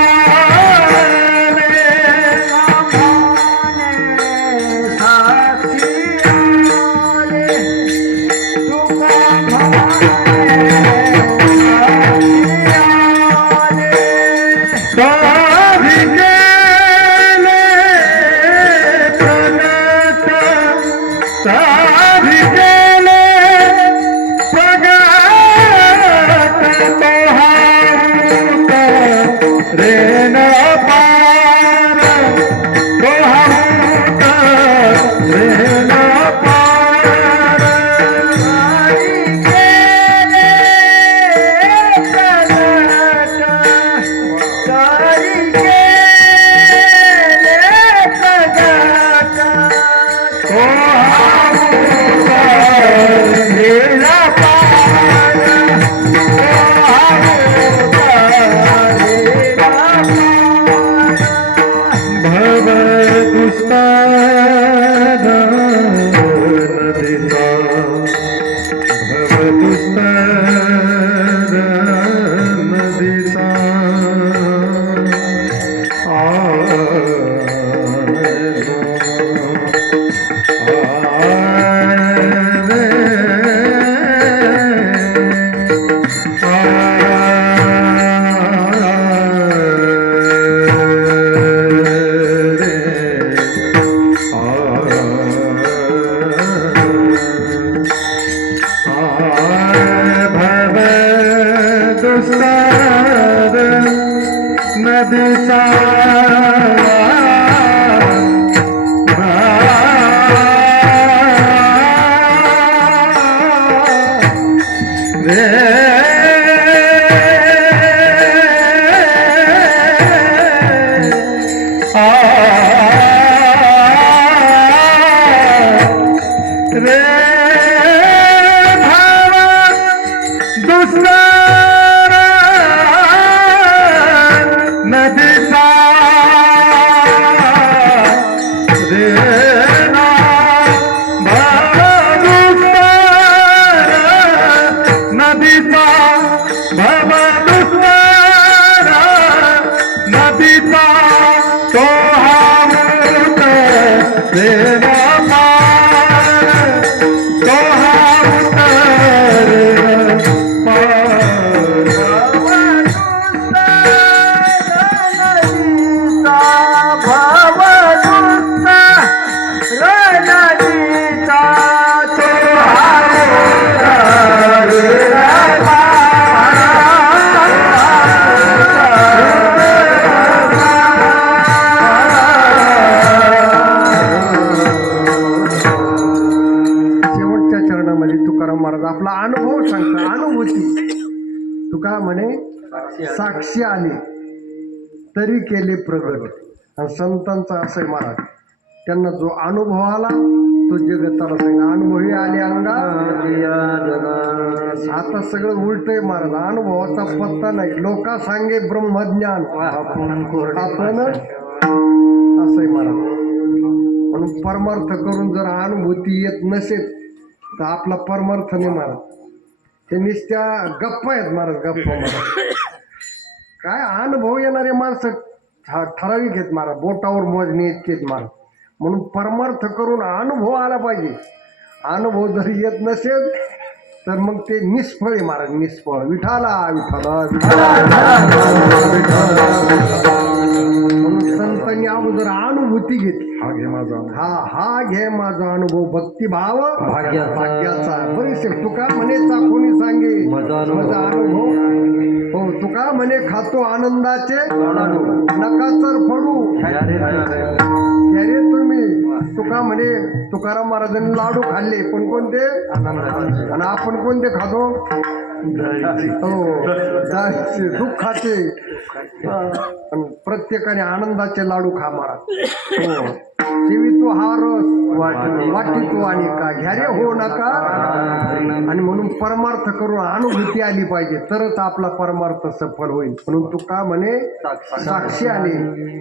दुस्तर नदीचा शेवटच्या चरणामध्ये तुकाराम महाराज आपला अनुभव सांगता, अनुभूती. तुका म्हणे साक्षी आली तरी केले प्रगट. आणि संतांचा असं आहे महाराज, त्यांना जो अनुभव आला तो जगताला सांगितला. अनुभवी आले अंगा. आता सगळं उलट आहे महाराज, अनुभवाचा पत्ता नाही. लोका सांगे ब्रह्मज्ञान आपण असं आहे महाराज. म्हणून परमार्थ करून जर अनुभूती येत नसेल तर आपला परमार्थ नाही महाराज. ते नुसत्या गप्पा आहेत महाराज, गप्पा महाराज. काय अनुभव येणारे माणसं ठराविक आहेत महाराज, बोटावर मोजणे इतके आहेत महाराज. म्हणून परमार्थ करून अनुभव आला पाहिजे. अनुभव जर येत नसेल तर मग ते निष्फळ आहे महाराज, निष्फळ. विठाला विठाला म्हणून संतांनी अगोदर अनुभूती घेतली. हा घे माझा अनुभव, भक्तिभाव भाग्याचा. बरेचसे तुका म्हणे कोणी सांगे माझा अनुभव. हो, तुका म्हणे खातो आनंदाचे नका तर पडू. अरे तुम्ही तुका म्हणे तुकाराम महाराजांनी लाडू खाल्ले, पण कोणते? आणि आपण कोणते खातो? हो, दुःखाचे. प्रत्येकाने आनंदाचे लाडू खा महाराज. हो, ठेवी तो हा रस वाटी तो आणि का घ्या रे हो नका. आणि म्हणून परमार्थ करून अनुभूती आली पाहिजे, तरच आपला परमार्थ सफल होईल. म्हणून तुका म्हणे साक्षी आली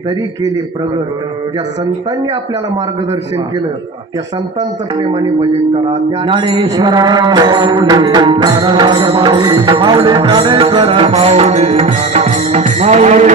तरी केली प्रगट. ज्या संतांनी आपल्याला मार्गदर्शन केलं त्या संतांचं प्रेमाने भजन करा. ज्ञानेश्वरा माऊली ज्ञानराज माऊली माऊली ज्ञानेश्वर माऊली माऊली